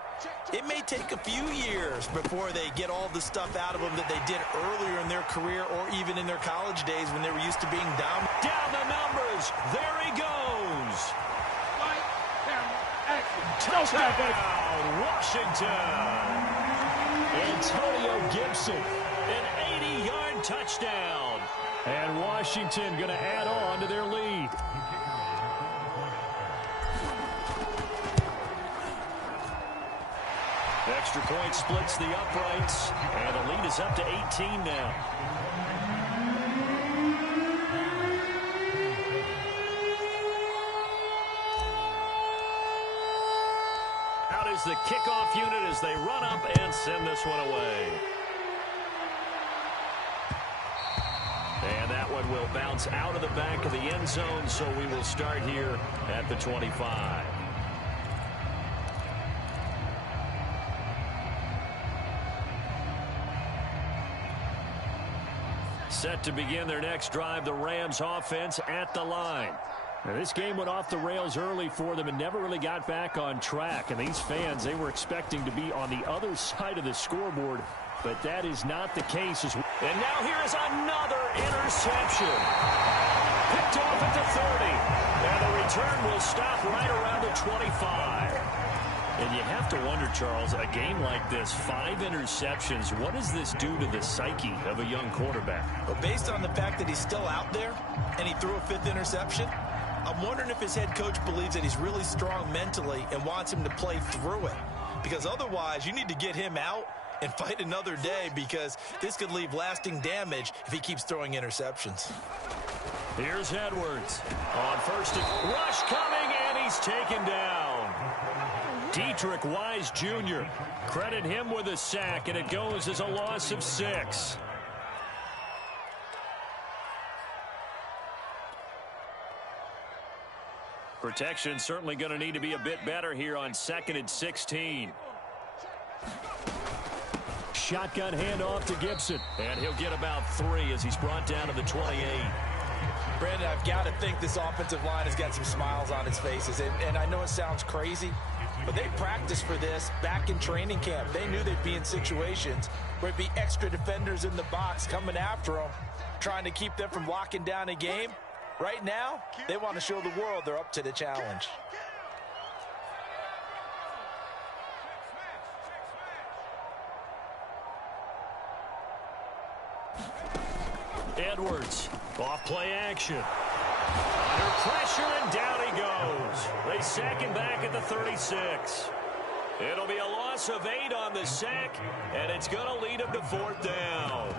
it may take a few years before they get all the stuff out of them that they did earlier in their career or even in their college days when they were used to being down. Down the numbers. There he goes. Touchdown, Washington. Antonio Gibson, an 80-yard touchdown. And Washington going to add on to their lead. Extra point splits the uprights, and the lead is up to 18 now. Out is the kickoff unit as they run up and send this one away. And that one will bounce out of the back of the end zone, so we will start here at the 25. Set to begin their next drive, the Rams offense at the line. Now, this game went off the rails early for them and never really got back on track. And these fans, they were expecting to be on the other side of the scoreboard, but that is not the case. And now here is another interception. Picked off at the 30. And the return will stop right around the 25. And you have to wonder, Charles, a game like this, 5 interceptions, what does this do to the psyche of a young quarterback? But based on the fact that he's still out there and he threw a 5th interception, I'm wondering if his head coach believes that he's really strong mentally and wants him to play through it. Because otherwise, you need to get him out and fight another day, because this could leave lasting damage if he keeps throwing interceptions. Here's Edwards on first. Rush coming, and he's taken down. Dietrich Wise Jr. Credit him with a sack, and it goes as a loss of 6. Protection certainly going to need to be a bit better here on 2nd and 16. Shotgun handoff to Gibson, and he'll get about 3 as he's brought down to the 28. Brandon, I've got to think this offensive line has got some smiles on its faces. And I know it sounds crazy, but they practiced for this back in training camp. They knew they'd be in situations where it'd be extra defenders in the box coming after them, trying to keep them from locking down a game. Right now, they want to show the world they're up to the challenge. Edwards, off play action. Under pressure, and down he goes. They sack him back at the 36. It'll be a loss of 8 on the sack, and it's going to lead him to 4th down.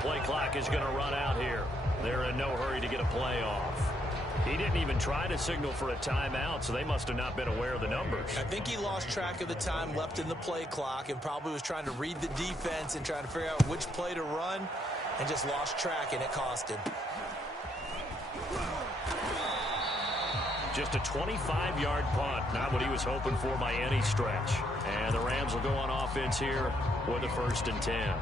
Play clock is going to run out here. They're in no hurry to get a play off. He didn't even try to signal for a timeout, so they must have not been aware of the numbers. I think he lost track of the time left in the play clock and probably was trying to read the defense and trying to figure out which play to run, and just lost track, and it cost him. Just a 25-yard punt, not what he was hoping for by any stretch. And the Rams will go on offense here with a 1st and 10.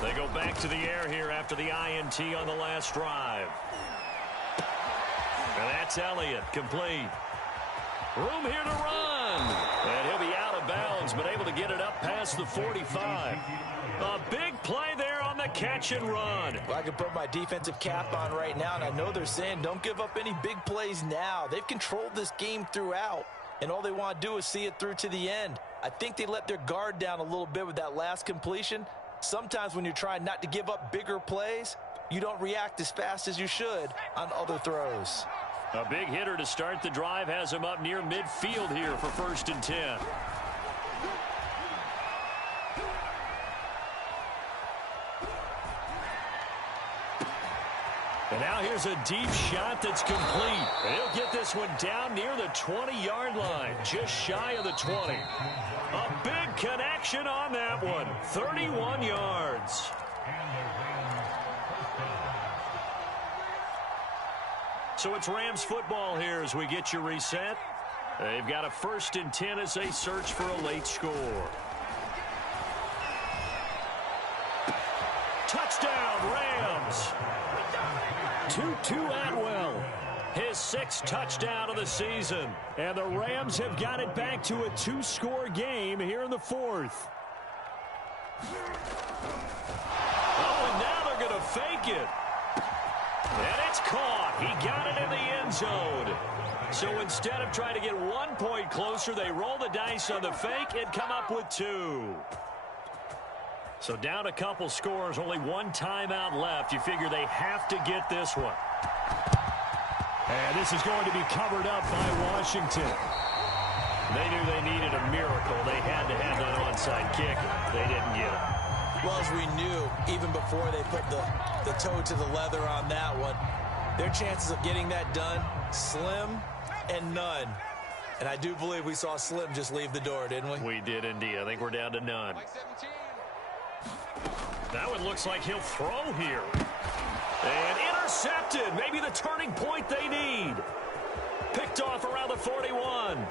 They go back to the air here after the INT on the last drive. And that's Elliott, complete. Room here to run. And he'll be out of bounds, but able to get it up past the 45. A big play there on the catch and run. Well, I can put my defensive cap on right now, and I know they're saying don't give up any big plays now. They've controlled this game throughout, and all they want to do is see it through to the end. I think they let their guard down a little bit with that last completion. Sometimes when you're trying not to give up bigger plays, you don't react as fast as you should on other throws. A big hitter to start the drive has him up near midfield here for 1st and 10. And now here's a deep shot that's complete. He'll get this one down near the 20-yard line, just shy of the 20. A big connection on that one, 31 yards. So it's Rams football here as we get you reset. They've got a 1st and 10 as they search for a late score. Touchdown, Rams. Tutu Atwell, his 6th touchdown of the season. And the Rams have got it back to a 2-score game here in the 4th. Oh, and now they're going to fake it. And it's caught. He got it in the end zone. So instead of trying to get 1 point closer, they roll the dice on the fake and come up with 2. So down a couple scores, only 1 timeout left. You figure they have to get this one. And this is going to be covered up by Washington. They knew they needed a miracle. They had to have that onside kick. They didn't get it. Well, as we knew, even before they put the toe to the leather on that one, their chances of getting that done, slim and none. And I do believe we saw Slim just leave the door, didn't we? We did indeed. I think we're down to none. Now it looks like he'll throw here. And intercepted. Maybe the turning point they need. Picked off around the 41.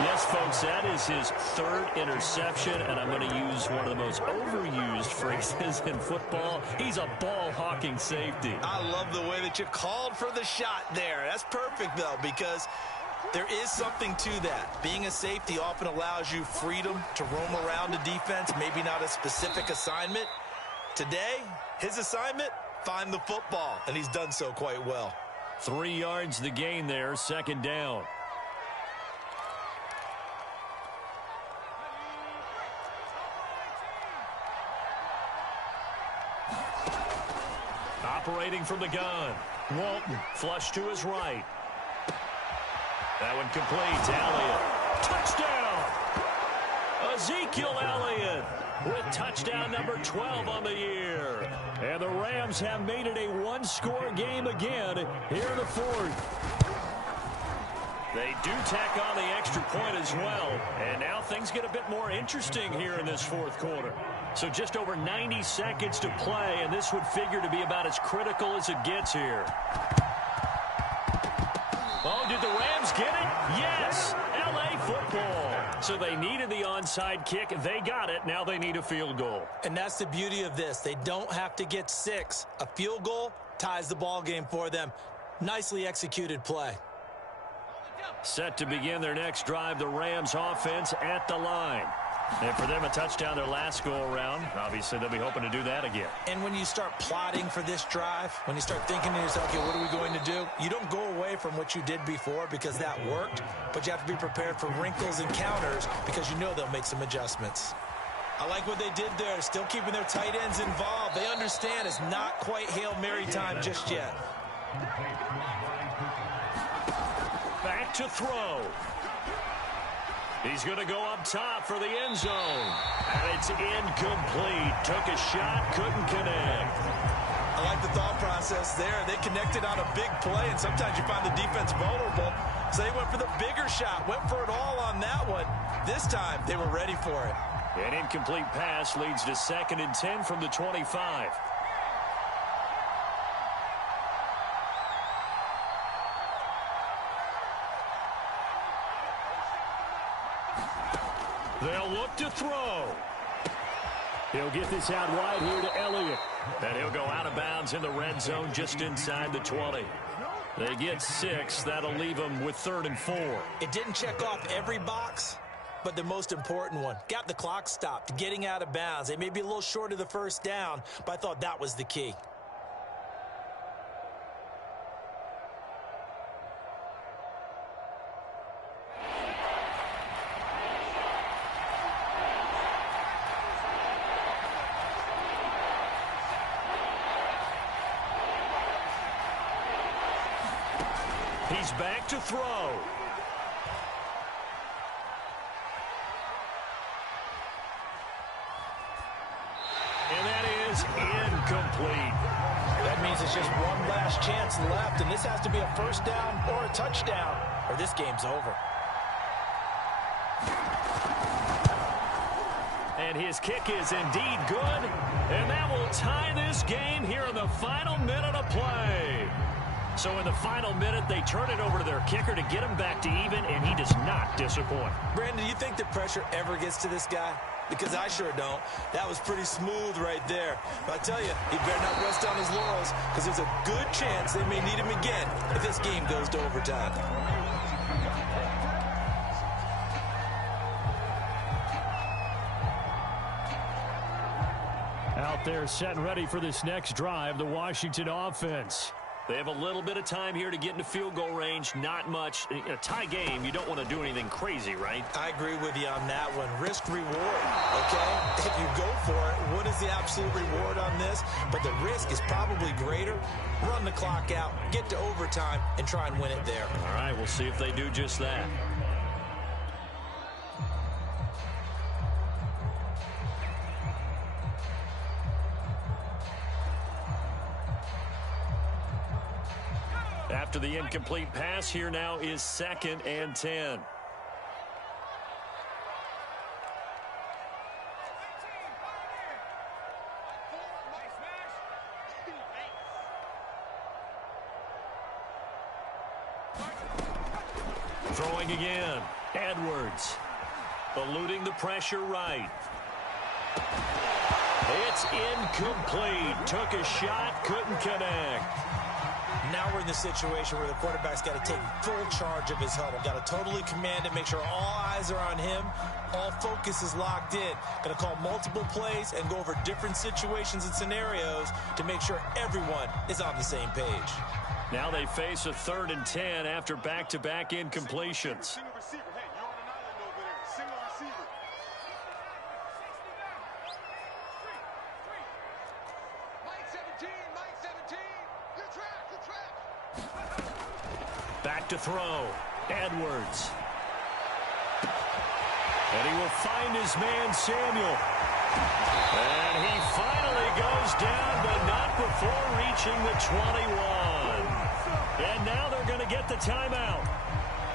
Yes, folks, that is his third interception, and I'm going to use one of the most overused phrases in football. He's a ball-hawking safety. I love the way that you called for the shot there. That's perfect, though, because there is something to that. Being a safety often allows you freedom to roam around the defense, maybe not a specific assignment. Today, his assignment, find the football, and he's done so quite well. 3 yards the gain there, second down. Operating from the gun. Walton, flush to his right. That one complete. Elliott. Touchdown! Ezekiel Elliott with touchdown number 12 on the year. And the Rams have made it a one-score game again here in the fourth. They do tack on the extra point as well. And now things get a bit more interesting here in this fourth quarter. So just over 90 seconds to play, and this would figure to be about as critical as it gets here. Oh, did the Rams get it? Yes! L.A. football. So they needed the onside kick. They got it. Now they need a field goal. And that's the beauty of this. They don't have to get 6. A field goal ties the ball game for them. Nicely executed play. Set to begin their next drive, the Rams offense at the line. And for them, a touchdown their last go-around. Obviously, they'll be hoping to do that again. And when you start plotting for this drive, when you start thinking to yourself, okay, what are we going to do? You don't go away from what you did before because that worked, but you have to be prepared for wrinkles and counters because you know they'll make some adjustments. I like what they did there, still keeping their tight ends involved. They understand it's not quite Hail Mary time just yet. Back to throw. He's going to go up top for the end zone. And it's incomplete. Took a shot, couldn't connect. I like the thought process there. They connected on a big play, and sometimes you find the defense vulnerable. So they went for the bigger shot, went for it all on that one. This time, they were ready for it. An incomplete pass leads to 2nd and 10 from the 25. They'll look to throw. He'll get this out wide here to Elliott. And he'll go out of bounds in the red zone just inside the 20. They get 6. That'll leave them with 3rd and 4. It didn't check off every box, but the most important one. Got the clock stopped, getting out of bounds. They may be a little short of the first down, but I thought that was the key. He's back to throw. And that is incomplete. That means it's just one last chance left, and this has to be a first down or a touchdown, or this game's over. And his kick is indeed good, and that will tie this game here in the final minute of play. So in the final minute, they turn it over to their kicker to get him back to even, and he does not disappoint. Brandon, do you think the pressure ever gets to this guy? Because I sure don't. That was pretty smooth right there. But I tell you, he better not rest on his laurels because there's a good chance they may need him again if this game goes to overtime. Out there set and ready for this next drive, the Washington offense. They have a little bit of time here to get into field goal range. Not much. In a tie game, you don't want to do anything crazy, right? I agree with you on that one. Risk reward, okay? If you go for it, what is the absolute reward on this? But the risk is probably greater. Run the clock out, get to overtime, and try and win it there. All right, we'll see if they do just that. after the incomplete pass. Here now is 2nd and 10. Throwing again. Edwards. Eluding the pressure right. It's incomplete. Took a shot, couldn't connect. Now we're in the situation where the quarterback's got to take full charge of his huddle. Got to totally command it, make sure all eyes are on him. All focus is locked in. Going to call multiple plays and go over different situations and scenarios to make sure everyone is on the same page. Now they face a 3rd and 10 after back-to-back incompletions. Single receiver. Hey, you're on an island over there. Single receiver. Mike 17. Good track. Back to throw. Edwards. And he will find his man, Samuel. And he finally goes down, but not before reaching the 21. And now they're going to get the timeout.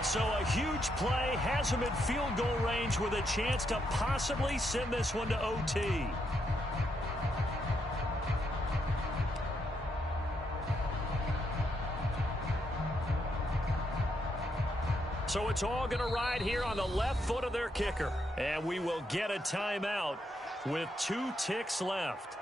So a huge play has him in field goal range with a chance to possibly send this one to OT. So it's all going to ride here on the left foot of their kicker. And we will get a timeout with 2 ticks left.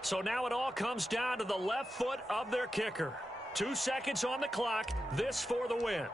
So now it all comes down to the left foot of their kicker. 2 seconds on the clock. This for the win.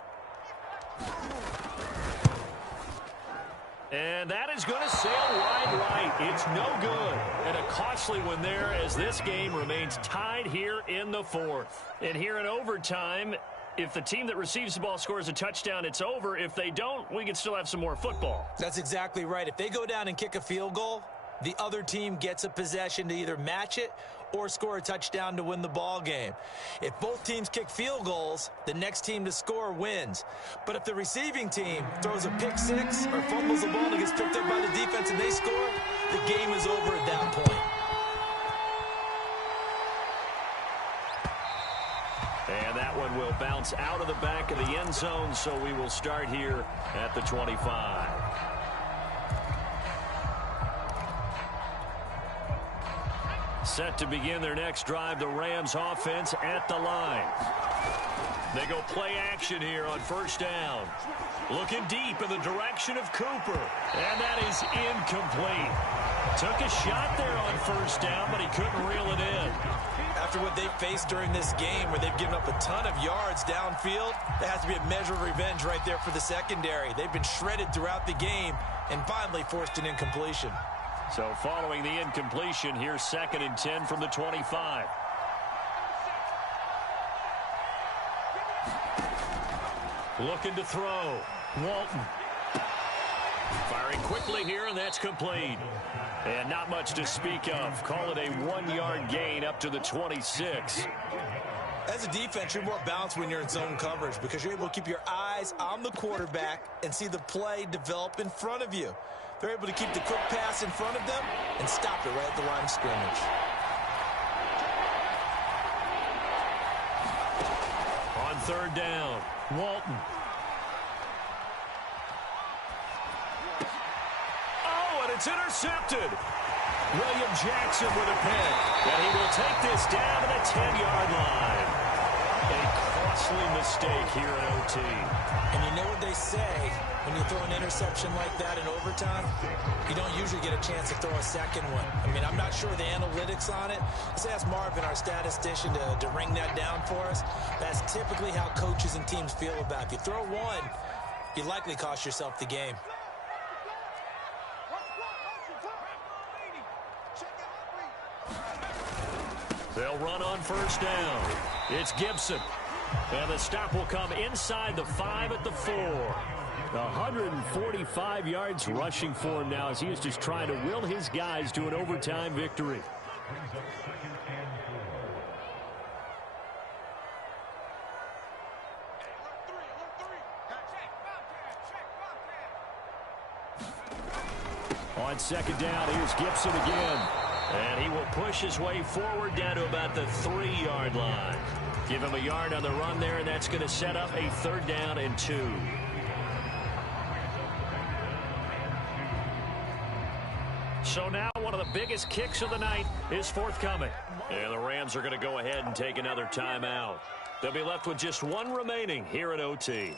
And that is going to sail wide right. It's no good. And a costly one there as this game remains tied here in the 4th. And here in overtime, if the team that receives the ball scores a touchdown, it's over. If they don't, we can still have some more football. That's exactly right. If they go down and kick a field goal, the other team gets a possession to either match it or score a touchdown to win the ball game. If both teams kick field goals, the next team to score wins. But if the receiving team throws a pick six or fumbles the ball and gets picked up by the defense and they score, the game is over at that point. And that one will bounce out of the back of the end zone, so we will start here at the 25. Set to begin their next drive, the Rams offense at the line. They go play action here on 1st down. Looking deep in the direction of Cooper. And that is incomplete. Took a shot there on 1st down, but he couldn't reel it in. After what they've faced during this game where they've given up a ton of yards downfield, there has to be a measure of revenge right there for the secondary. They've been shredded throughout the game and finally forced an incompletion. So following the incompletion, here's 2nd and 10 from the 25. Looking to throw. Walton. Firing quickly here, and that's complete. And not much to speak of. Call it a 1-yard gain up to the 26. As a defense, you're more balanced when you're in zone coverage because you're able to keep your eyes on the quarterback and see the play develop in front of you. They're able to keep the quick pass in front of them and stop it right at the line of scrimmage. On 3rd down, Walton. Oh, and it's intercepted. William Jackson with a pick. And he will take this down to the 10-yard line. A costly mistake here in OT. And you know what they say, when you throw an interception like that in overtime, you don't usually get a chance to throw a second one. I mean, I'm not sure the analytics on it. Let's ask Marvin, our statistician, to ring that down for us. That's typically how coaches and teams feel about it. If you throw one, you likely cost yourself the game. They'll run on 1st down. It's Gibson. And the stop will come inside the 5 at the 4. 145 yards rushing for him now as he is just trying to will his guys to an overtime victory. On 2nd down, here's Gibson again. And he will push his way forward down to about the 3-yard line. Give him a yard on the run there, and that's going to set up a 3rd down and 2. So now one of the biggest kicks of the night is forthcoming. And the Rams are going to go ahead and take another timeout. They'll be left with just one remaining here at OT.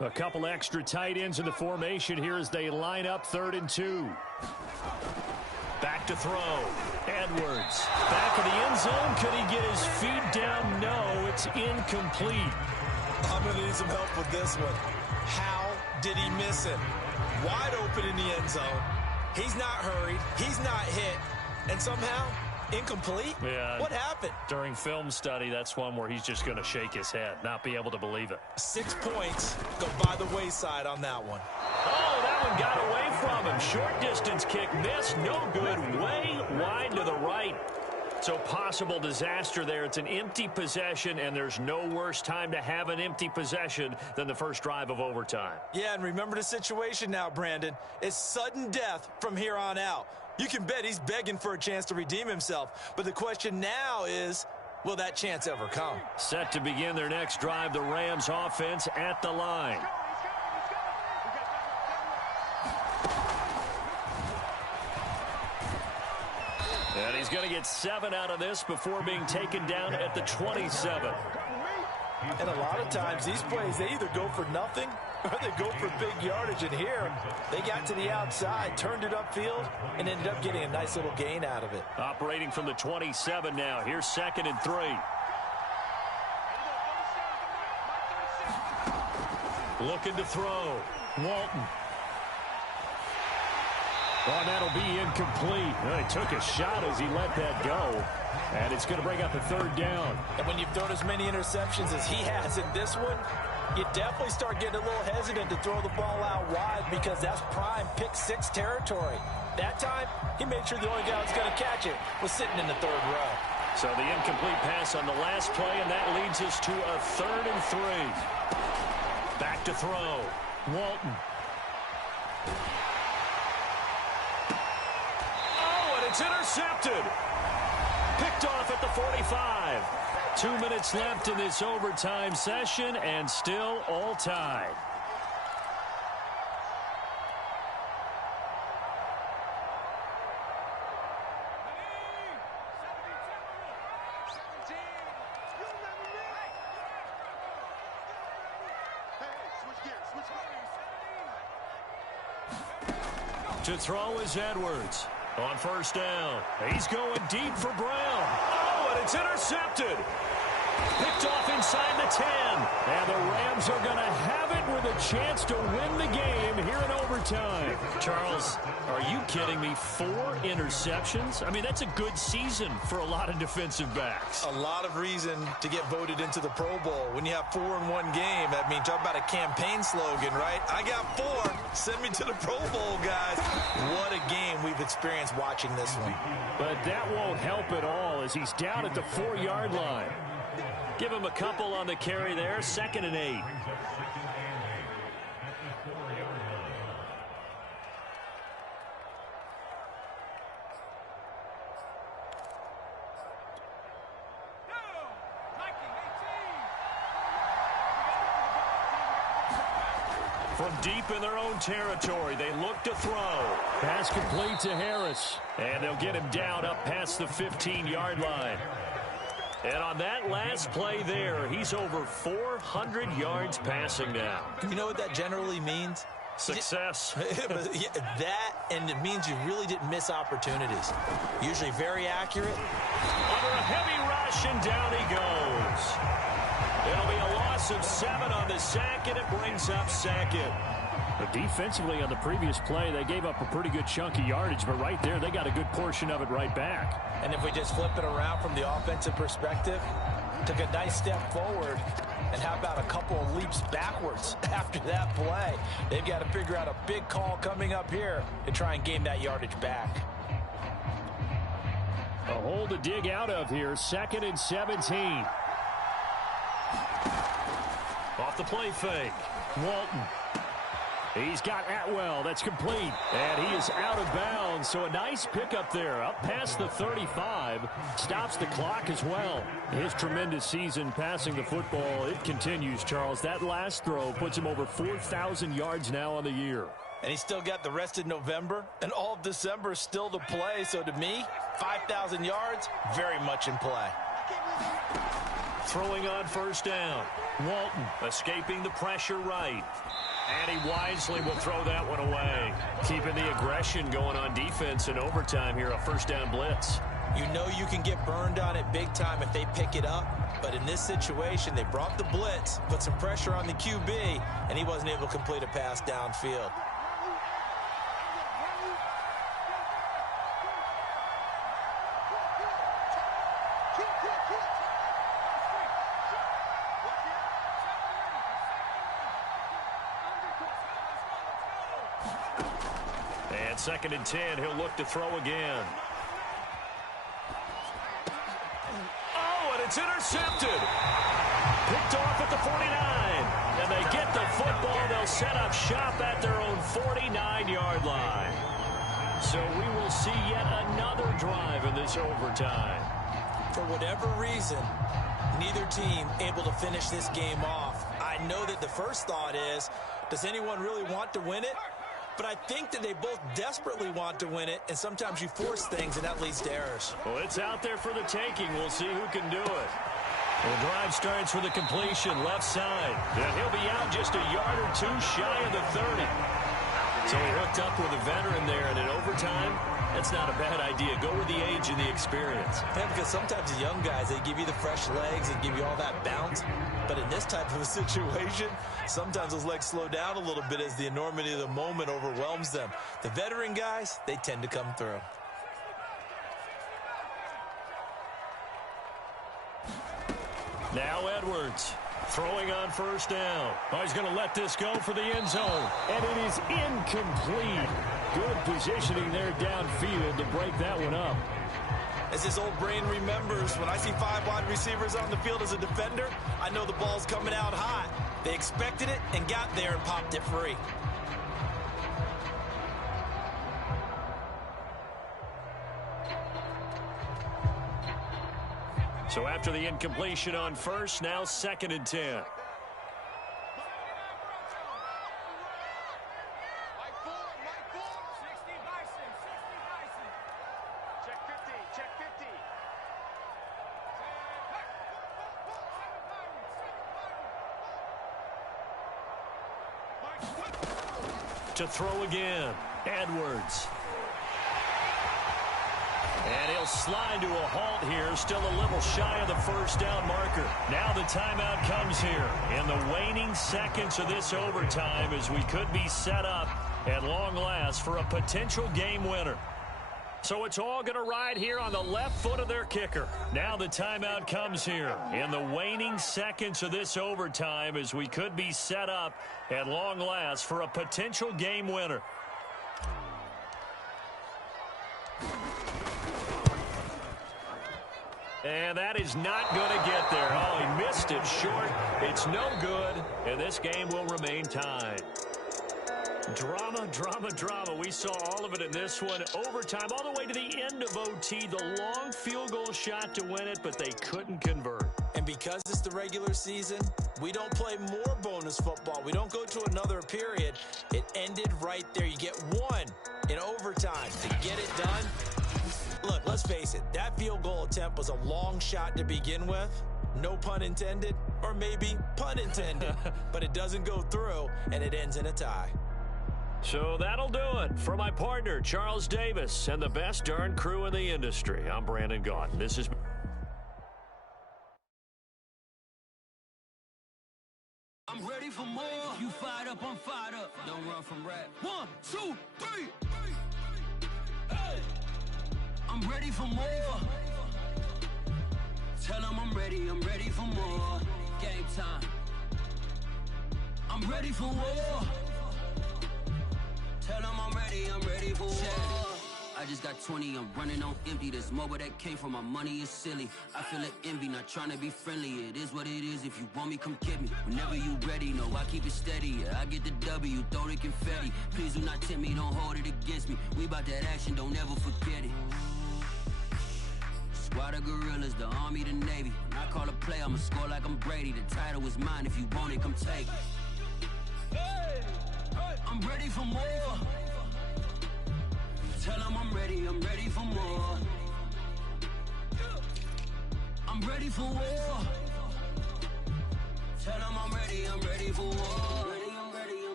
A couple extra tight ends in the formation here as they line up 3rd and 2. Back to throw. Edwards. Back of the end zone. Could he get his feet down? No, it's incomplete. I'm going to need some help with this one. How did he miss it? Wide open in the end zone. He's not hurried. He's not hit. And somehow, incomplete? Yeah. What happened? During film study, that's one where he's just going to shake his head, not be able to believe it. 6 points go by the wayside on that one. Oh, that one got away from him. Short distance kick missed. No good. Way wide to the right. So possible disaster there. It's an empty possession, and there's no worse time to have an empty possession than the first drive of overtime. Yeah, and remember the situation now, Brandon. It's sudden death from here on out. You can bet he's begging for a chance to redeem himself. But the question now is, will that chance ever come? Set to begin their next drive, the Rams offense at the line. And he's going to get 7 out of this before being taken down at the 27. And a lot of times these plays, they either go for nothing or they go for big yardage. And here, they got to the outside, turned it upfield, and ended up getting a nice little gain out of it. Operating from the 27 now. Here's 2nd and 3. Looking to throw. Walton. Oh, that'll be incomplete. Well, he took a shot as he let that go. And it's going to bring up a 3rd down. And when you've thrown as many interceptions as he has in this one, you definitely start getting a little hesitant to throw the ball out wide because that's prime pick-6 territory. That time, he made sure the only guy that's going to catch it was sitting in the 3rd row. So the incomplete pass on the last play, and that leads us to a 3rd and 3. Back to throw. Walton. It's intercepted. Picked off at the 45. 2 minutes left in this overtime session, and still all tied. To throw is Edwards. On 1st down, he's going deep for Brown. Oh, and it's intercepted. Picked off inside the 10. And the Rams are going to have it with a chance to win the game here in overtime. Charles, are you kidding me? 4 interceptions? I mean, that's a good season for a lot of defensive backs. A lot of reason to get voted into the Pro Bowl. When you have 4 in one game, I mean, talk about a campaign slogan, right? I got 4. Send me to the Pro Bowl, guys. What a game we've experienced watching this one. But that won't help at all as he's down at the 4-yard line. Give him a couple on the carry there. 2nd and 8. From deep in their own territory, they look to throw. Pass complete to Harris. And they'll get him down up past the 15-yard line. And on that last play there, he's over 400 yards passing now. You know what that generally means? Success. That, and it means you really didn't miss opportunities. Usually very accurate. Under a heavy rush, and down he goes. It'll be a loss of 7 on the sack, and it brings up 2nd. But defensively on the previous play, they gave up a pretty good chunk of yardage, but right there, they got a good portion of it right back. And if we just flip it around from the offensive perspective, took a nice step forward, and how about a couple of leaps backwards after that play? They've got to figure out a big call coming up here to try and gain that yardage back. A hole to dig out of here. 2nd and 17. Off the play fake. Walton. He's got Atwell. That's complete. And he is out of bounds. So a nice pickup there. Up past the 35. Stops the clock as well. His tremendous season passing the football. It continues, Charles. That last throw puts him over 4,000 yards now on the year. And he's still got the rest of November and all of December still to play. So to me, 5,000 yards, very much in play. Throwing on 1st down. Walton escaping the pressure right. And he wisely will throw that one away. Keeping the aggression going on defense in overtime here, a 1st down blitz. You know you can get burned on it big time if they pick it up. But in this situation, they brought the blitz, put some pressure on the QB, and he wasn't able to complete a pass downfield. And 2nd and 10, he'll look to throw again. Oh, and it's intercepted. Picked off at the 49. And they get the football. They'll set up shop at their own 49-yard line. So we will see yet another drive in this overtime. For whatever reason, neither team able to finish this game off. I know that the first thought is, does anyone really want to win it? But I think that they both desperately want to win it, and sometimes you force things, and that leads to errors. Well, it's out there for the taking. We'll see who can do it. The drive starts with a completion, left side. And he'll be out just a yard or two shy of the 30. So he hooked up with a veteran there, and in overtime, that's not a bad idea. Go with the age and the experience. Yeah, because sometimes the young guys, they give you the fresh legs and give you all that bounce. But in this type of a situation, sometimes those legs slow down a little bit as the enormity of the moment overwhelms them. The veteran guys, they tend to come through. Now Edwards throwing on 1st down. Oh, he's going to let this go for the end zone. And it is incomplete. Good positioning there downfield to break that one up. As his old brain remembers, when I see 5 wide receivers on the field as a defender, I know the ball's coming out hot. They expected it and got there and popped it free. So after the incompletion on 1st, now 2nd and 10. To throw again, Edwards. And he'll slide to a halt here, still a little shy of the 1st down marker. Now the timeout comes here in the waning seconds of this overtime as we could be set up at long last for a potential game winner. So it's all going to ride here on the left foot of their kicker. Now the timeout comes here in the waning seconds of this overtime as we could be set up at long last for a potential game winner. And that is not going to get there. Oh, he missed it short. It's no good, and this game will remain tied. Drama, drama, drama. We saw all of it in this one. Overtime, all the way to the end of OT. The long field goal shot to win it, but they couldn't convert. And because it's the regular season, we don't play more bonus football. We don't go to another period. It ended right there. You get one in overtime to get it done. Look, let's face it. That field goal attempt was a long shot to begin with. No pun intended, or maybe pun intended. But it doesn't go through, and it ends in a tie. So that'll do it for my partner, Charles Davis, and the best darn crew in the industry. I'm Brandon Gaudin. This is... I'm ready for more. You fired up, I'm fired up. Don't run from rap. 1, 2, 3. Hey. I'm ready for more. Tell them I'm ready for more. Game time. I'm ready for war. Tell them I'm ready for war. I just got 20, I'm running on empty. There's more where that came from, my money is silly. I feel it envy, not trying to be friendly. It is what it is, if you want me, come get me. Whenever you ready, no, I keep it steady. Yeah, I get the W, throw the confetti. Please do not tempt me, don't hold it against me. We bout that action, don't ever forget it. Squad of gorillas, the army, the navy. When I call a play, I'ma score like I'm Brady. The title is mine, if you want it, come take it. I'm ready for more. Tell them I'm ready for more. I'm ready for war. Tell them I'm ready for war.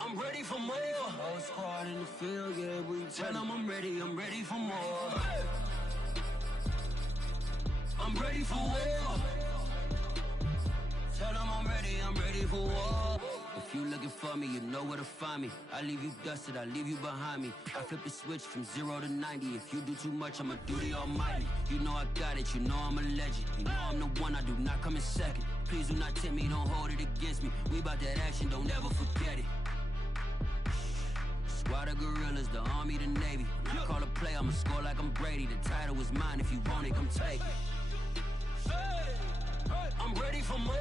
I'm ready for more. Whole squad in the field, yeah, we tell them I'm ready for more. I'm ready for war. Tell them I'm ready for war. If you looking for me, you know where to find me. I leave you dusted, I leave you behind me. I flip the switch from 0 to 90. If you do too much, I'ma do the almighty. You know I got it, you know I'm a legend. You know I'm the one, I do not come in second. Please do not tempt me, don't hold it against me. We bout that action, don't ever forget it. Squad of gorillas, the army, the navy. When I call a play, I'ma score like I'm Brady. The title is mine, if you want it, come take it. I'm ready for more.